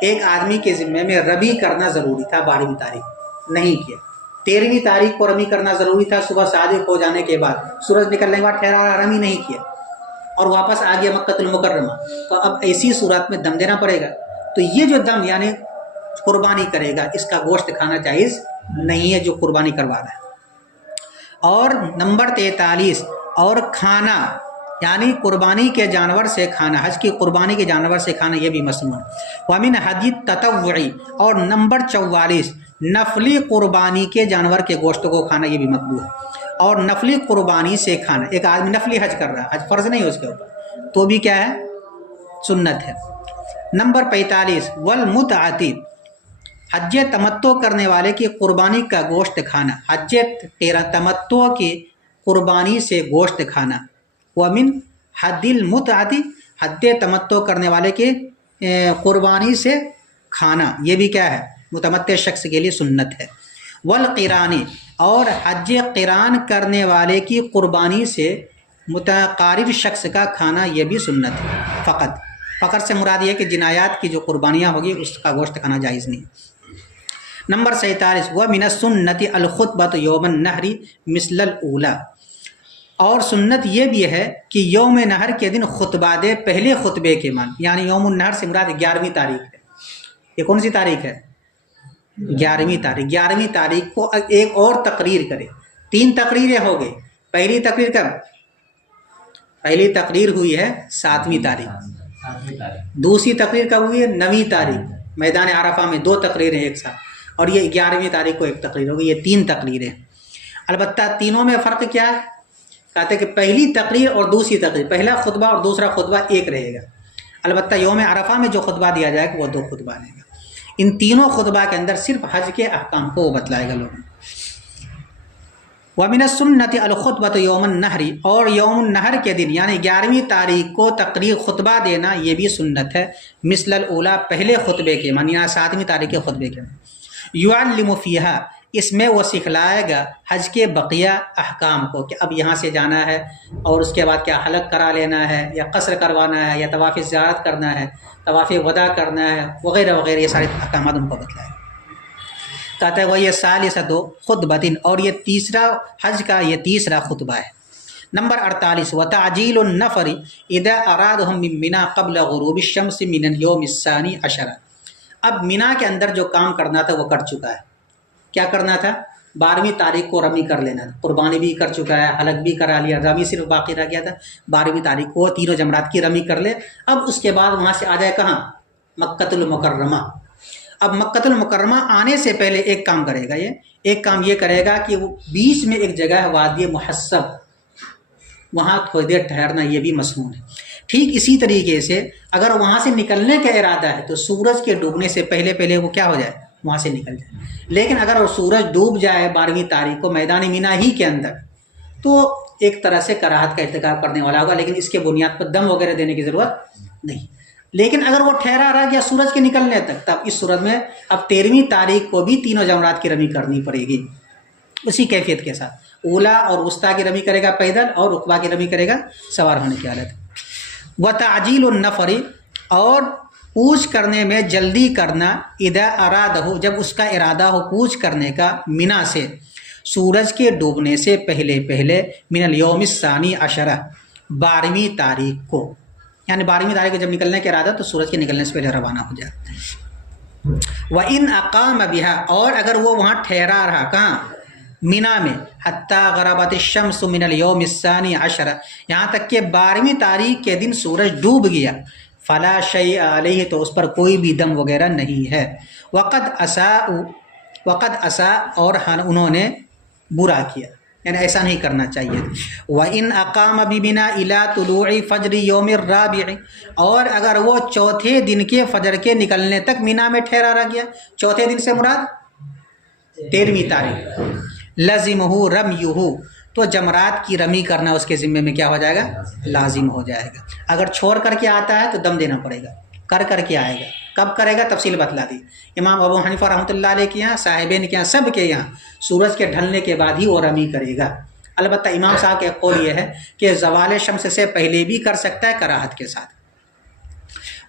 ایک آدمی کے ذمے میں رمی کرنا ضروری تھا 12ویں تاریخ، نہیں کیا۔ 13ویں تاریخ کو رمی کرنا ضروری تھا، صبح صادق ہو جانے کے بعد، سورج نکلنے کے بعد ٹھہرا، رمی نہیں کیا اور واپس آ گیا مکہ المکرمہ، تو اب ایسی صورت میں دم دینا پڑے گا۔ تو یہ جو دم یعنی قربانی کرے گا، اس کا گوشت کھانا جائز نہیں ہے جو قربانی کروا رہا ہے۔ اور نمبر 43، اور کھانا یعنی قربانی کے جانور سے کھانا، حج کی قربانی کے جانور سے کھانا یہ بھی مسنون۔ وَمِنْ حَدِّ التَّطَوُّعِ، اور نمبر 44، نفلی قربانی کے جانور کے گوشت کو کھانا یہ بھی مقبول ہے۔ اور نفلی قربانی سے کھانا، ایک آدمی نفلی حج کر رہا ہے، حج فرض نہیں ہے اس کے اوپر، تو بھی کیا ہے؟ سنت ہے۔ نمبر 45، والمتعتی، حج تمتع کرنے والے کی قربانی کا گوشت کھانا، حج تمتع کی قربانی سے گوشت کھانا۔ ومن حد المتعتی، حج تمتع کرنے والے کے قربانی سے کھانا، یہ بھی کیا ہے؟ متمتع شخص کے لیے سنت ہے۔ والقرانی، اور حج قران کرنے والے کی قربانی سے متقارب شخص کا کھانا یہ بھی سنت ہے۔ فقط سے مراد یہ ہے کہ جنایات کی جو قربانیاں ہوگی اس کا گوشت کھانا جائز نہیں۔ نمبر 47، وَمِنَ السُّنَّةِ الْخُطْبَةُ يَوْمَ النَّحْرِ مِثْلَ الْأُولَىٰ، اور سنت یہ بھی ہے کہ یوم نحر کے دن خطبہ دے پہلے خطبے کے مان، یعنی یوم النحر سے مراد 11ویں تاریخ ہے۔ یہ کون سی تاریخ ہے؟ 11ویں تاریخ۔ 11ویں تاریخ کو ایک اور تقریر کرے۔ 3 تقریریں ہو گئی۔ پہلی تقریر کب؟ پہلی تقریر ہوئی ہے 7ویں تاریخ۔ دوسری تقریر کب ہوئی ہے؟ 9ویں تاریخ، میدان عرفہ میں 2 تقریریں ایک ساتھ، اور یہ 11ویں تاریخ کو ایک تقریر ہوگی۔ یہ 3 تقریریں۔ البتہ تینوں میں فرق کیا ہے؟ کہتے ہیں کہ پہلی تقریر اور دوسری تقریر، پہلا خطبہ اور دوسرا خطبہ ایک رہے گا۔ البتہ یوم عرفہ میں جو خطبہ دیا جائے گا وہ 2 خطبہ رہے گا۔ ان تینوں خطبہ کے اندر صرف حج کے احکام کو وہ بتلائے گا لوگوں۔ وَمِنَ السُّنَّةِ الْخُطْبَةُ يَوْمَ النَّحْرِ، اور یوم النحر کے دن یعنی 11ویں تاریخ کو تقریر خطبہ دینا یہ بھی سنت ہے، مثل الاولیٰ، پہلے خطبے کے معنی 7ویں تاریخ کے خطبے کے۔ یعلم فیہا، اس میں وہ سکھلائے گا حج کے بقیہ احکام کو، کہ اب یہاں سے جانا ہے اور اس کے بعد کیا حلق کرا لینا ہے یا قصر کروانا ہے یا طواف زیارت کرنا ہے، طواف وداع کرنا ہے وغیرہ وغیرہ، یہ سارے احکامات ان کو بتلائے گا۔ کہتا ہے وہ یہ ثالثۃ خطبۃ، اور یہ تیسرا حج کا یہ تیسرا خطبہ ہے۔ نمبر 48، وتعجیل النفر اذا ارادهم من منى قبل غروب الشمس من اليوم الثاني عشر۔ اب مینا کے اندر جو کام کرنا تھا وہ کر چکا ہے۔ کیا کرنا تھا؟ 12ویں تاریخ کو رمی کر لینا، قربانی بھی کر چکا ہے، حلق بھی کرا لیا، رمی صرف باقی رہ گیا تھا، 12ویں تاریخ کو تینوں جمرات کی رمی کر لے۔ اب اس کے بعد وہاں سے آ جائے کہاں؟ مکۃ المکرمہ۔ اب مکۃ المکرمہ آنے سے پہلے ایک کام کرے گا، ایک کام یہ کرے گا کہ وہ بیچ میں ایک جگہ ہے وادی محسب، وہاں تھوڑی دیر ٹھہرنا یہ بھی مسنون ہے۔ ٹھیک اسی طریقے سے اگر وہاں سے نکلنے کا ارادہ ہے تو سورج کے ڈوبنے سے پہلے وہ کیا ہو جائے؟ وہاں سے نکل جائے۔ لیکن اگر وہ سورج ڈوب جائے 12ویں تاریخ کو میدان مینا ہی کے اندر تو ایک طرح سے کراہت کا ارتکاب کرنے والا ہوگا، لیکن اس کے بنیاد پر دم وغیرہ دینے کی ضرورت نہیں۔ لیکن اگر وہ ٹھہرا رہ گیا سورج کے نکلنے تک، تب اس صورت میں اب 13ویں تاریخ کو بھی تینوں جمرات کی رمی کرنی پڑے گی اسی کیفیت کے ساتھ۔ اولا اور وسطیٰ کی رمی کرے گا پیدل، اور رقبہ کی رمی کرے گا سوار ہونے کی حالت۔ وتعجیل النفر، اور کوچ کرنے میں جلدی کرنا، اذا ارادہ، جب اس کا ارادہ ہو کوچ کرنے کا، منا سے سورج کے ڈوبنے سے پہلے من الیوم الثانی عشرہ، 12ویں تاریخ کو، یعنی 12ویں تاریخ کو جب نکلنے کا ارادہ تو سورج کے نکلنے سے پہلے روانہ ہو جائے۔ وَإِنْ أَقَامَ بِهَا، اور اگر وہ وہاں ٹھہرا رہا، کہاں؟ مینا میں، حتیٰ غربت الشمس من الیوم الثانی عشر، یہاں تک کہ 12ویں تاریخ کے دن سورج ڈوب گیا، فلا شیء علیہ، تو اس پر کوئی بھی دم وغیرہ نہیں ہے۔ وقد اساء، اور انہوں نے برا کیا، یعنی ایسا نہیں کرنا چاہیے۔ وَإِنْ أَقَامَ بِمِنَا إِلَىٰ طُلُوعِ فَجْرِ يَوْمِ الرَّابِعِ، اور اگر وہ چوتھے دن کے فجر کے نکلنے تک مینا میں ٹھہرا رہ گیا، چوتھے دن سے مراد 13ویں تاریخ، لازمہ رمیہ، تو جمرات کی رمی کرنا اس کے ذمے میں کیا ہو جائے گا؟ لازم ہو جائے گا۔ اگر چھوڑ کر کے آتا ہے تو دم دینا پڑے گا، کر کے آئے گا، کب کرے گا تفصیل بتلا دی۔ امام ابو حنیفہ رحمۃ اللہ علیہ کے یہاں، صاحبین کے یہاں، سب کے یہاں سورج کے ڈھلنے کے بعد ہی وہ رمی کرے گا۔ البتہ امام صاحب کا قول یہ ہے کہ زوال شمس سے پہلے بھی کر سکتا ہے کراہت کے ساتھ۔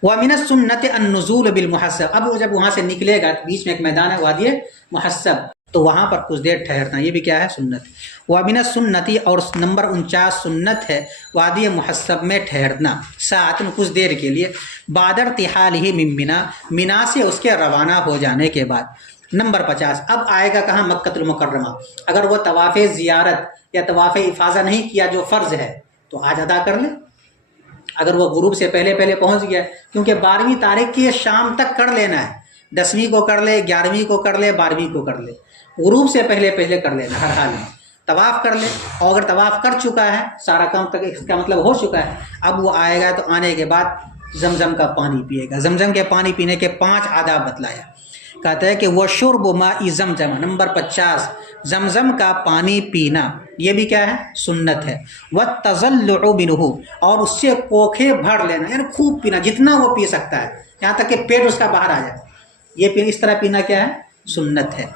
وَمِنَ السُّنَّةِ النُّزُولُ بِالْمُحَسَّب، اب وہ جب وہاں سے نکلے گا بیچ میں ایک میدان ہے وادی محسب، تو وہاں پر کچھ دیر ٹھہرنا، یہ بھی کیا ہے؟ سنت۔ وَمِنَ السُّنَّةِ، اور نمبر 49 سنت ہے وادی محسب میں ٹھہرنا، ساعت، کچھ دیر کے لیے، بعد ارتحالہ من منا، منا سے اس کے روانہ ہو جانے کے بعد۔ نمبر 50 اب آئے گا کہاں؟ مکۃ المکرمہ۔ اگر وہ طواف زیارت یا طواف افاضہ نہیں کیا جو فرض ہے تو آج ادا کر لے، اگر وہ غروب سے پہلے پہنچ گیا، کیونکہ 12ویں تاریخ کی شام تک کر لینا ہے، 10ویں کو کر لے، 11ویں کو کر لے، 12ویں کو کر لے، غروب سے پہلے کر لینا ہر حال میں، طواف کر لے۔ اور اگر طواف کر چکا ہے، سارا کام تک اس کا مطلب ہو چکا ہے، اب وہ آئے گا تو آنے کے بعد زمزم کا پانی پیے گا۔ زمزم کے پانی پینے کے 5 آداب بتلایا، کہتا ہے کہ وہ شرب ماء زمزم، نمبر 50 زمزم کا پانی پینا، یہ بھی کیا ہے؟ سنت ہے۔ وَالتَّضَلُّعُ مِنْهُ، اور اس سے کوکھے بھر لینا، یعنی خوب پینا، جتنا وہ پی سکتا ہے، یہاں تک کہ پیٹ اس کا باہر آ جائے، یہ اس طرح پینا کیا ہے؟ سنت ہے۔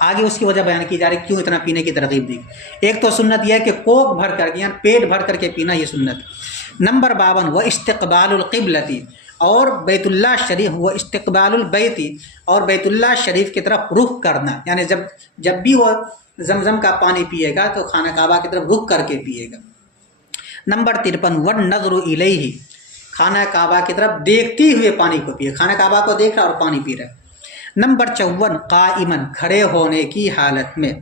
آگے اس کی وجہ بیان کی جا رہی کیوں اتنا پینے کی ترغیب دی۔ ایک تو سنت یہ ہے کہ کوک بھر کر کے، یعنی پیٹ بھر کر کے پینا، یہ سنت۔ نمبر 52 وَاِسْتِقْبَالُ الْقِبْلَةِ، اور بیت اللہ شریف، وہ استقبال البیت، اور بیت اللہ شریف کی طرف رخ کرنا، یعنی جب بھی وہ زمزم کا پانی پیے گا تو خانہ کعبہ کی طرف رخ کر کے پیے گا۔ نمبر 53 وَالنَّظْرُ إِلَيْهِ، خانہ کعبہ کی طرف دیکھتے ہوئے پانی کو پیے، خانہ کعبہ کو دیکھ رہا اور پانی پی رہا۔ نمبر 54 قائمن، کھڑے ہونے کی حالت میں۔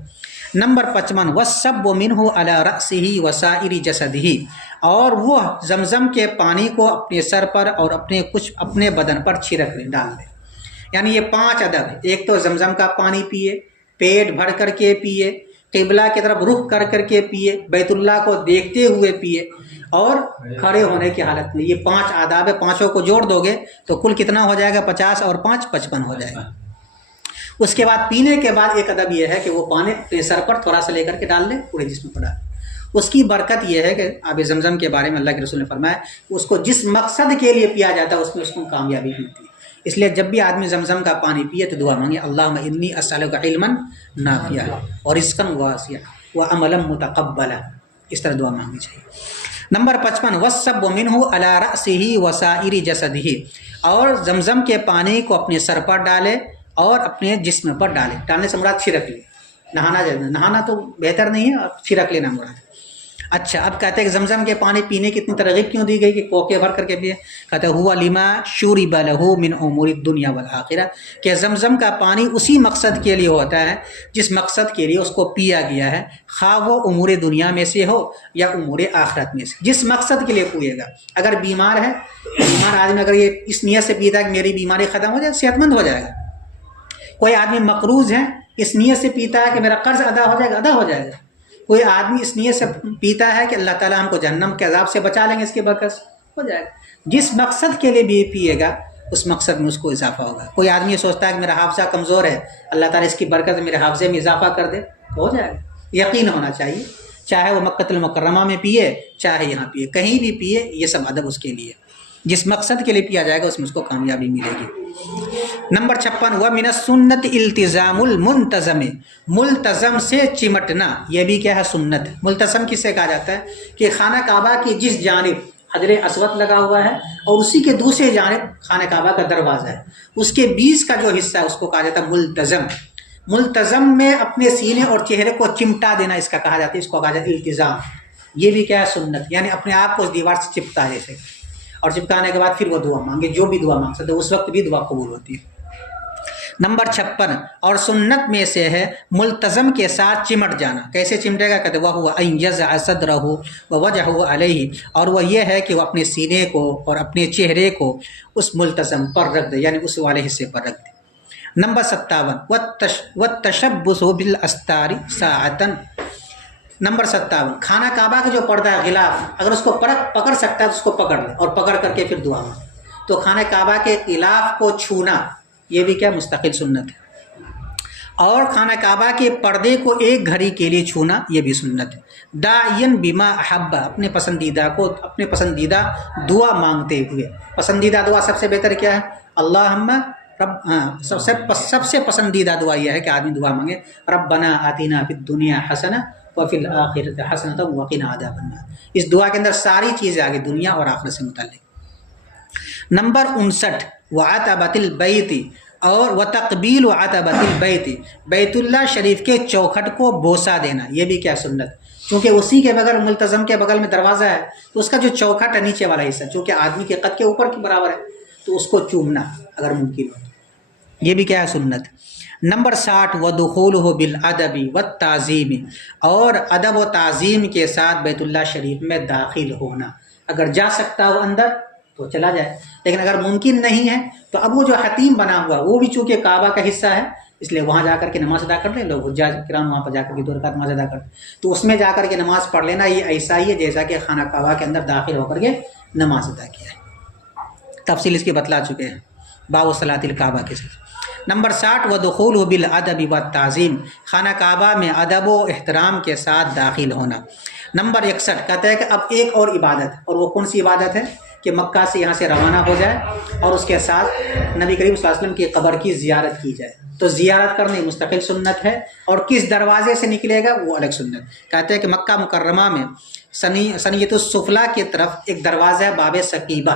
نمبر 55 وَالصَّبُّ مِنْهُ عَلَى رَأْسِهِ وَسَائِرِ جَسَدِهِ، اور وہ زمزم کے پانی کو اپنے سر پر اور اپنے بدن پر چھڑک لے، ڈال لے۔ یعنی یہ 5 ادب ہے۔ ایک تو زمزم کا پانی پیے، پیٹ بھر کر کے پیے، قبلہ کی طرف رخ کر کے پیے، بیت اللہ کو دیکھتے ہوئے پیے، اور کھڑے ہونے کی حالت میں۔ یہ 5 آداب ہے، 5 کو جوڑ دو گے تو کل کتنا ہو جائے گا؟ 50 اور 5 55 ہو جائے گا۔ اس کے بعد پینے کے بعد ایک ادب یہ ہے کہ وہ پانی اپنے سر پر تھوڑا سا لے کر کے ڈال لے، پورے جسم پر ڈال۔ اس کی برکت یہ ہے کہ آب زمزم کے بارے میں اللہ کے رسول نے فرمایا کہ اس کو جس مقصد کے لیے پیا جاتا ہے اس میں اس کو کامیابی ملتی ہے۔ اس لیے جب بھی آدمی زمزم کا پانی پیے تو دعا مانگے، اللہم انی اسألک علما نافعا ورزقا واسعا وعملا متقبلا، اس طرح دعا مانگنی چاہیے۔ نمبر 55 وَالصَّبُّ مِنْهُ عَلَى رَأْسِهِ وَسَائِرِ جَسَدِهِ، اور زمزم کے پانی کو اپنے سر پر ڈالے اور اپنے جسم پر ڈالے۔ ڈالنے سے مراد چھڑک لے، نہانا تو بہتر نہیں ہے، چھڑک لینا مراد۔ اچھا اب کہتے ہیں کہ زمزم کے پانی پینے کی اتنی ترغیب کیوں دی گئی کہ کوکے بھر کر کے پیے؟ کہتے ہیں ہوا لما شورب لہ من امور الدنیا والآخرہ، کہ زمزم کا پانی اسی مقصد کے لیے ہوتا ہے جس مقصد کے لیے اس کو پیا گیا ہے، خواہ وہ امور دنیا میں سے ہو یا امور آخرت میں سے، جس مقصد کے لیے پیے گا۔ اگر بیمار ہے، بیمار آدمی اگر یہ اس نیت سے پیتا ہے کہ میری بیماری ختم ہو جائے، صحت مند ہو جائے گا۔ کوئی آدمی مقروض ہے، اس نیت سے پیتا ہے کہ میرا قرض ادا ہو جائے گا، ادا ہو جائے گا۔ کوئی آدمی اس نیت سے پیتا ہے کہ اللہ تعالیٰ ہم کو جہنم کے عذاب سے بچا لیں گے، اس کی برکت سے ہو جائے گا۔ جس مقصد کے لیے بھی پیے گا اس مقصد میں اس کو اضافہ ہوگا۔ کوئی آدمی یہ سوچتا ہے کہ میرا حافظہ کمزور ہے، اللہ تعالیٰ اس کی برکت میرے حافظے میں اضافہ کر دے، تو ہو جائے گا۔ یقین ہونا چاہیے، چاہے وہ مکۃ المکرمہ میں پیے چاہے یہاں پیے، کہیں بھی پیے، یہ سب ادب اس کے لیے، جس مقصد کے لیے پیا جائے گا اس میں اس کو کامیابی ملے گی۔ نمبر 56 وَمِنَ السُنَّةِ التزام المنتظم، ملتزم سے چمٹنا، یہ بھی کیا ہے؟ سنت۔ ملتزم کس سے کہا جاتا ہے؟ کہ خانہ کعبہ کی جس جانب حجر اسود لگا ہوا ہے اور اسی کے دوسرے جانب خانہ کعبہ کا دروازہ ہے، اس کے بیچ کا جو حصہ ہے اس کو کہا جاتا ہے ملتزم۔ ملتزم میں اپنے سینے اور چہرے کو چمٹا دینا اس کا کہا جاتا ہے، اس کو کہا جاتا ہے التزام۔ یہ بھی کیا ہے؟ سنت، یعنی اپنے آپ کو اس دیوار سے چپتا ہے جیسے، اور چپکانے کے بعد پھر وہ دعا مانگے، جو بھی دعا مانگ سکتے اس وقت بھی دعا قبول ہوتی ہے۔ نمبر 56 اور سنت میں سے ہے ملتزم کے ساتھ چمٹ جانا۔ کیسے چمٹے گا؟ کہتے وَهُوَ أَن يَضَعَ صَدْرَهُ وَوَجْهَهُ عَلَيْهِ، اور وہ یہ ہے کہ وہ اپنے سینے کو اور اپنے چہرے کو اس ملتزم پر رکھ دے، یعنی اس والے حصے پر رکھ دے۔ نمبر 57 وَالتَّشَبُّثُ بِالْأَسْتَارِ سَاعَةً، نمبر 57 خانہ کعبہ کا جو پردہ ہے غلاف، اگر اس کو پکڑ سکتا ہے تو اس کو پکڑ لے اور پکڑ کر کے پھر دعا مانگے۔ تو خانہ کعبہ کے غلاف کو چھونا یہ بھی کیا؟ مستقل سنت ہے۔ اور خانہ کعبہ کے پردے کو ایک گھڑی کے لیے چھونا یہ بھی سنت ہے۔ داعین بما احب، اپنے پسندیدہ کو اپنے پسندیدہ دعا مانگتے ہوئے۔ پسندیدہ دعا سب سے بہتر کیا ہے؟ اللہم رب، سب سے پسندیدہ دعا یہ ہے کہ آدمی دعا مانگے ربنا آتنا فی الدنیا حسنہ وفی الآخرۃ حسنۃ وقنا عذاب النار۔ اس دعا کے اندر ساری چیزیں آگے دنیا اور آخرت سے متعلق۔ نمبر 59 وعتبۃ البیت، اور وتقبیل عتبۃ البیت، بیت اللہ شریف کے چوکھٹ کو بوسہ دینا یہ بھی کیا؟ سنت۔ چونکہ اسی کے بغل ملتزم کے بغل میں دروازہ ہے تو اس کا جو چوکھٹ ہے نیچے والا حصہ چونکہ آدمی کے قد کے اوپر کے برابر ہے تو اس کو چومنا اگر ممکن ہو، یہ بھی کیا ہے؟ سنت۔ نمبر 60 وَدُخُولُهُ بِالْأَدَبِ وَالتَّعْظِيمِ، اور ادب و تعظیم کے ساتھ بیت اللہ شریف میں داخل ہونا۔ اگر جا سکتا ہو اندر تو چلا جائے، لیکن اگر ممکن نہیں ہے تو اب وہ جو حتیم بنا ہوا وہ بھی چونکہ کعبہ کا حصہ ہے اس لیے وہاں جا کر کے نماز ادا کر لیں، لوگ حجاج کرام وہاں پر جا کر کے 2 رکعت نماز ادا کرتے تو اس میں جا کر کے نماز پڑھ لینا یہ ایسا ہی ہے جیسا کہ خانہ کعبہ کے اندر داخل ہو کر کے نماز ادا کیا ہے۔ تفصیل اس کی بتلا چکے ہیں باب صلاۃ الکعبہ کے ساتھ۔ نمبر 60 وَدُخُولُهُ بِالْأَدَبِ وَالتَّعْظِيمِ، خانہ کعبہ میں ادب و احترام کے ساتھ داخل ہونا۔ نمبر 61 کہتا ہے کہ اب ایک اور عبادت، اور وہ کون سی عبادت ہے؟ کہ مکہ سے یہاں سے روانہ ہو جائے اور اس کے ساتھ نبی کریم صلی اللہ علیہ وسلم کی قبر کی زیارت کی جائے۔ تو زیارت کرنے مستقل سنت ہے، اور کس دروازے سے نکلے گا وہ الگ سنت۔ کہتے ہیں کہ مکہ مکرمہ میں ثنیۃ السفلیٰ کی طرف ایک دروازہ ہے باب ثقیبہ،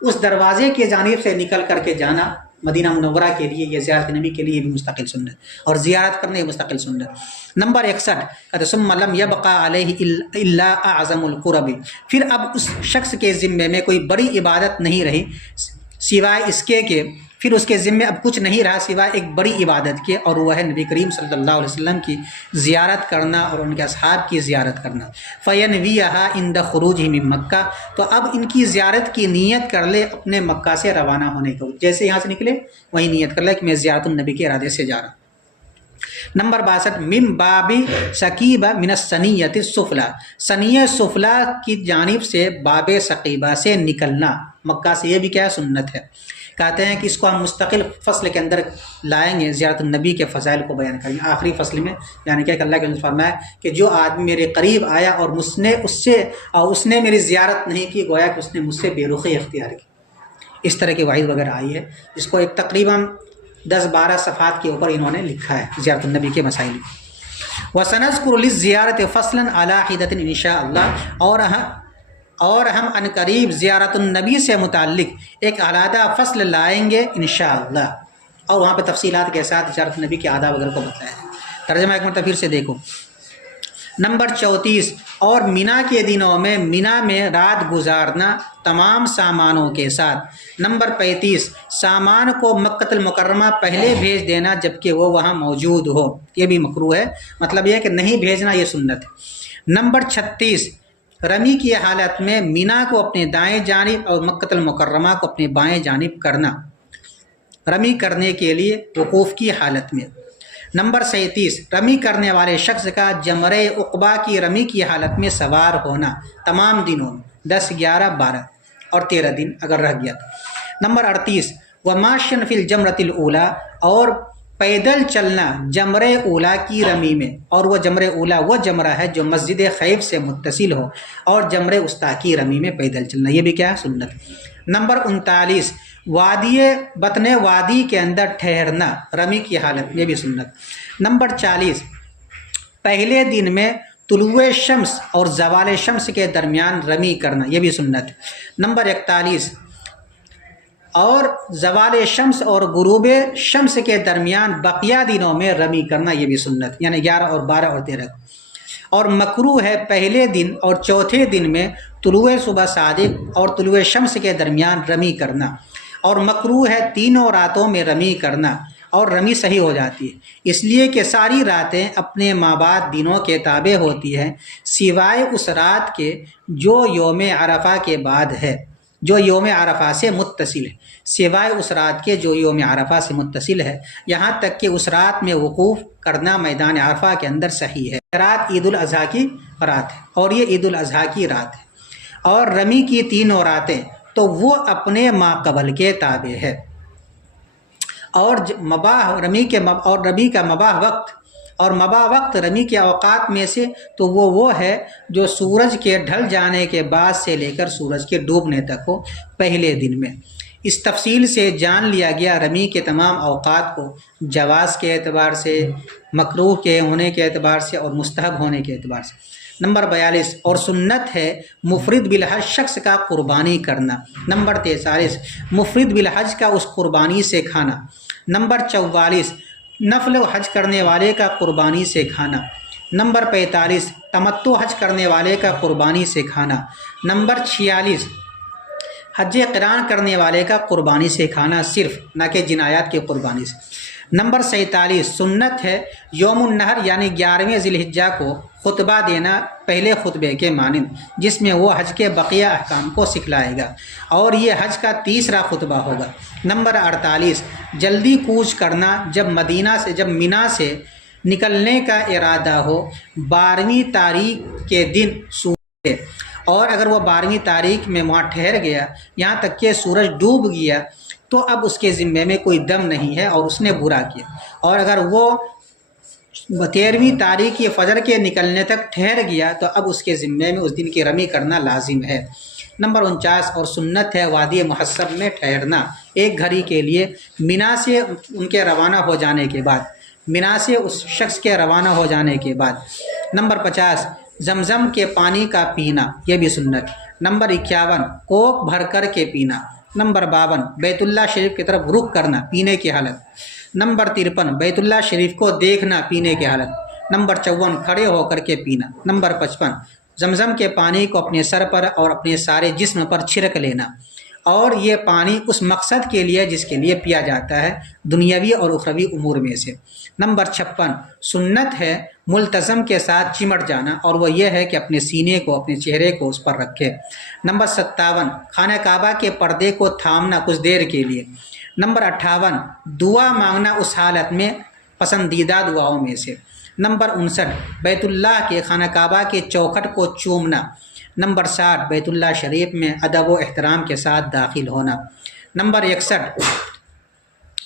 اس دروازے کی جانب سے نکل کر کے جانا مدینہ منورہ کے لیے، یہ زیارت نبی کے لیے بھی مستقل سنت، اور زیارت کرنے مستقل سنت۔ نمبر 61 کہتے ثم لم يبقى عليه الا اعظم القرب، پھر اب اس شخص کے ذمے میں کوئی بڑی عبادت نہیں رہی سوائے اس کے کہ پھر اس کے ذمے اب کچھ نہیں رہا سوائے ایک بڑی عبادت کے، اور وہ ہے نبی کریم صلی اللہ علیہ وسلم کی زیارت کرنا اور ان کے اصحاب کی زیارت کرنا۔ فَيَنْوِيَهَا عِنْدَ خُرُوجِهِ مِن مکہ، تو اب ان کی زیارت کی نیت کر لے اپنے مکہ سے روانہ ہونے کو، جیسے یہاں سے نکلے وہی نیت کر لے کہ میں زیارت النبی کے ارادے سے جا رہا ہوں۔ نمبر 62 من باب ثقیبہ من الثنیۃ السفلیٰ، ثنیہ سفلیٰ کی جانب سے باب ثقیبہ سے نکلنا مکہ سے، یہ بھی کیا سنت ہے۔ کہتے ہیں کہ اس کو ہم مستقل فصل کے اندر لائیں گے، زیارت النبی کے فضائل کو بیان کریں گے آخری فصل میں، یعنی کہ اللہ کے رسول فرمایا کہ جو آدمی میرے قریب آیا اور اس نے میری زیارت نہیں کی گویا کہ اس نے مجھ سے بے رخی اختیار کی۔ اس طرح کی وعید وغیرہ آئی ہے، اس کو ایک تقریباً 10-12 صفحات کے اوپر انہوں نے لکھا ہے زیارت النبی کے مسائل۔ وَسَنَذْكُرُ لِلزِّيَارَةِ فَصْلًا عَلَىٰ حِدَةٍ إِن شَاءَ اللَّهُ، اور ہم عنقریب زیارت النبی سے متعلق ایک علیحدہ فصل لائیں گے انشاءاللہ، اور وہاں پہ تفصیلات کے ساتھ زیارت النبی کے آداب وغیرہ کو بتایا ہے۔ ترجمہ ایک مرتبہ پھر سے دیکھو۔ نمبر 34 اور مینا کے دنوں میں مینا میں رات گزارنا تمام سامانوں کے ساتھ۔ نمبر 35 سامان کو مکۃ المکرمہ پہلے بھیج دینا جبکہ وہ وہاں موجود ہو، یہ بھی مکروہ ہے، مطلب یہ ہے کہ نہیں بھیجنا، یہ سنت ہے۔ نمبر 36 رمی کی حالت میں مینا کو اپنے دائیں جانب اور مکۃ المکرمہ کو اپنے بائیں جانب کرنا، رمی کرنے کے لیے وقوف کی حالت میں۔ نمبر 37 رمی کرنے والے شخص کا جمرہ عقبہ کی رمی کی حالت میں سوار ہونا تمام دنوں میں، 10، 11، 12 اور 13 دن اگر رہ گیا تو۔ نمبر 38 وماشین فی الجمرۃ الاولیٰ اور پیدل چلنا جمرہ اولا کی رمی میں، اور وہ جمرہ اولا وہ جمرہ ہے جو مسجد خیف سے متصل ہو، اور جمرہ وسطیٰ کی رمی میں پیدل چلنا، یہ بھی کیا ہے؟ سنت۔ نمبر 39 وادی بطن وادی کے اندر ٹھہرنا رمی کی حالت میں، یہ بھی سنت۔ نمبر 40 پہلے دن میں طلوع شمس اور زوال شمس کے درمیان رمی کرنا، یہ بھی سنت۔ نمبر 41 اور زوال شمس اور غروب شمس کے درمیان بقیہ دنوں میں رمی کرنا، یہ بھی سنت، یعنی 11 اور 12 اور 13۔ اور مکروہ ہے پہلے دن اور چوتھے دن میں طلوع صبح صادق اور طلوع شمس کے درمیان رمی کرنا، اور مکروہ ہے تینوں راتوں میں رمی کرنا، اور رمی صحیح ہو جاتی ہے اس لیے کہ ساری راتیں اپنے مابعد دنوں کے تابع ہوتی ہیں سوائے اس رات کے جو یوم عرفہ کے بعد ہے، جو یوم عرفہ سے متصل ہے، سوائے اس رات کے جو یوم عرفہ سے متصل ہے، یہاں تک کہ اس رات میں وقوف کرنا میدان عرفہ کے اندر صحیح ہے۔ رات عید الاضحیٰ کی رات ہے، اور یہ عید الاضحیٰ کی رات ہے، اور رمی کی تینوں راتیں تو وہ اپنے ماقبل کے تابع ہے، اور مباح رمی کے اور رمی کا مباح وقت اور مباح وقت رمی کے اوقات میں سے تو وہ ہے جو سورج کے ڈھل جانے کے بعد سے لے کر سورج کے ڈوبنے تک ہو پہلے دن میں۔ اس تفصیل سے جان لیا گیا رمی کے تمام اوقات کو جواز کے اعتبار سے، مکروہ کے ہونے کے اعتبار سے، اور مستحب ہونے کے اعتبار سے۔ نمبر 42 اور سنت ہے مفرد بالحج شخص کا قربانی کرنا۔ نمبر 43 مفرد بالحج کا اس قربانی سے کھانا۔ نمبر 44 نفل حج کرنے والے کا قربانی سے کھانا۔ نمبر 45 تمتع حج کرنے والے کا قربانی سے کھانا۔ نمبر 46 حج قران کرنے والے کا قربانی سے کھانا، صرف نہ کہ جنایات کی قربانی سے۔ نمبر 47 سنت ہے یوم النحر یعنی 11ویں ذی الحجہ کو خطبہ دینا پہلے خطبے کے مانند، جس میں وہ حج کے بقیہ احکام کو سکھلائے گا، اور یہ حج کا تیسرا خطبہ ہوگا۔ نمبر 48 جلدی کوچ کرنا جب مینا سے نکلنے کا ارادہ ہو 12ویں تاریخ کے دن سورج، اور اگر وہ 12ویں تاریخ میں وہاں ٹھہر گیا یہاں تک کہ سورج ڈوب گیا تو اب اس کے ذمے میں کوئی دم نہیں ہے اور اس نے برا کیا، اور اگر وہ 13ویں تاریخ کے فجر کے نکلنے تک ٹھہر گیا تو اب اس کے ذمے میں اس دن کی رمی کرنا لازم ہے۔ نمبر 49 اور سنت ہے وادی محصب میں ٹھہرنا ایک گھڑی کے لیے مینا سے ان کے روانہ ہو جانے کے بعد، مینا سے اس شخص کے روانہ ہو جانے کے بعد۔ نمبر 50 زمزم کے پانی کا پینا، یہ بھی سنت۔ نمبر 51 کوک بھر کر کے پینا۔ نمبر 52 بیت اللہ شریف کی طرف رخ کرنا پینے کی حالت۔ نمبر 53 بیت اللہ شریف کو دیکھنا پینے کی حالت۔ نمبر 54 کھڑے ہو کر کے پینا۔ نمبر 55 زمزم کے پانی کو اپنے سر پر اور اپنے سارے جسم پر چھڑک لینا، اور یہ پانی اس مقصد کے لیے جس کے لیے پیا جاتا ہے دنیاوی اور اخروی امور میں سے۔ نمبر 56 سنت ہے ملتزم کے ساتھ چمٹ جانا، اور وہ یہ ہے کہ اپنے سینے کو اپنے چہرے کو اس پر رکھے۔ نمبر 57 خانہ کعبہ کے پردے کو تھامنا کچھ دیر کے لیے۔ نمبر 58 دعا مانگنا اس حالت میں پسندیدہ دعاؤں میں سے۔ نمبر 59 بیت اللہ کے خانہ کعبہ کے چوکھٹ کو چومنا۔ نمبر 60 بیت اللہ شریف میں ادب و احترام کے ساتھ داخل ہونا۔ نمبر 61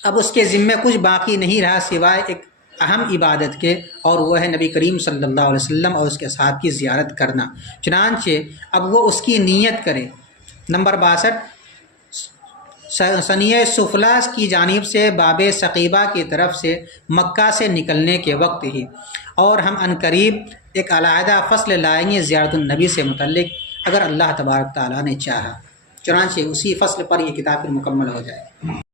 اب اس کے ذمے کچھ باقی نہیں رہا سوائے ایک اہم عبادت کے، اور وہ ہے نبی کریم صلی اللہ علیہ وسلم اور اس کے صحابہ کی زیارت کرنا، چنانچہ اب وہ اس کی نیت کرے۔ نمبر 62 ثنیہ سفلی کی جانب سے باب ثقیبہ کی طرف سے مکہ سے نکلنے کے وقت ہی، اور ہم عنقریب ایک علیحدہ فصل لائیں گے زیارت النبی سے متعلق اگر اللہ تبارک تعالیٰ نے چاہا، چنانچہ اسی فصل پر یہ کتاب پھر مکمل ہو جائے۔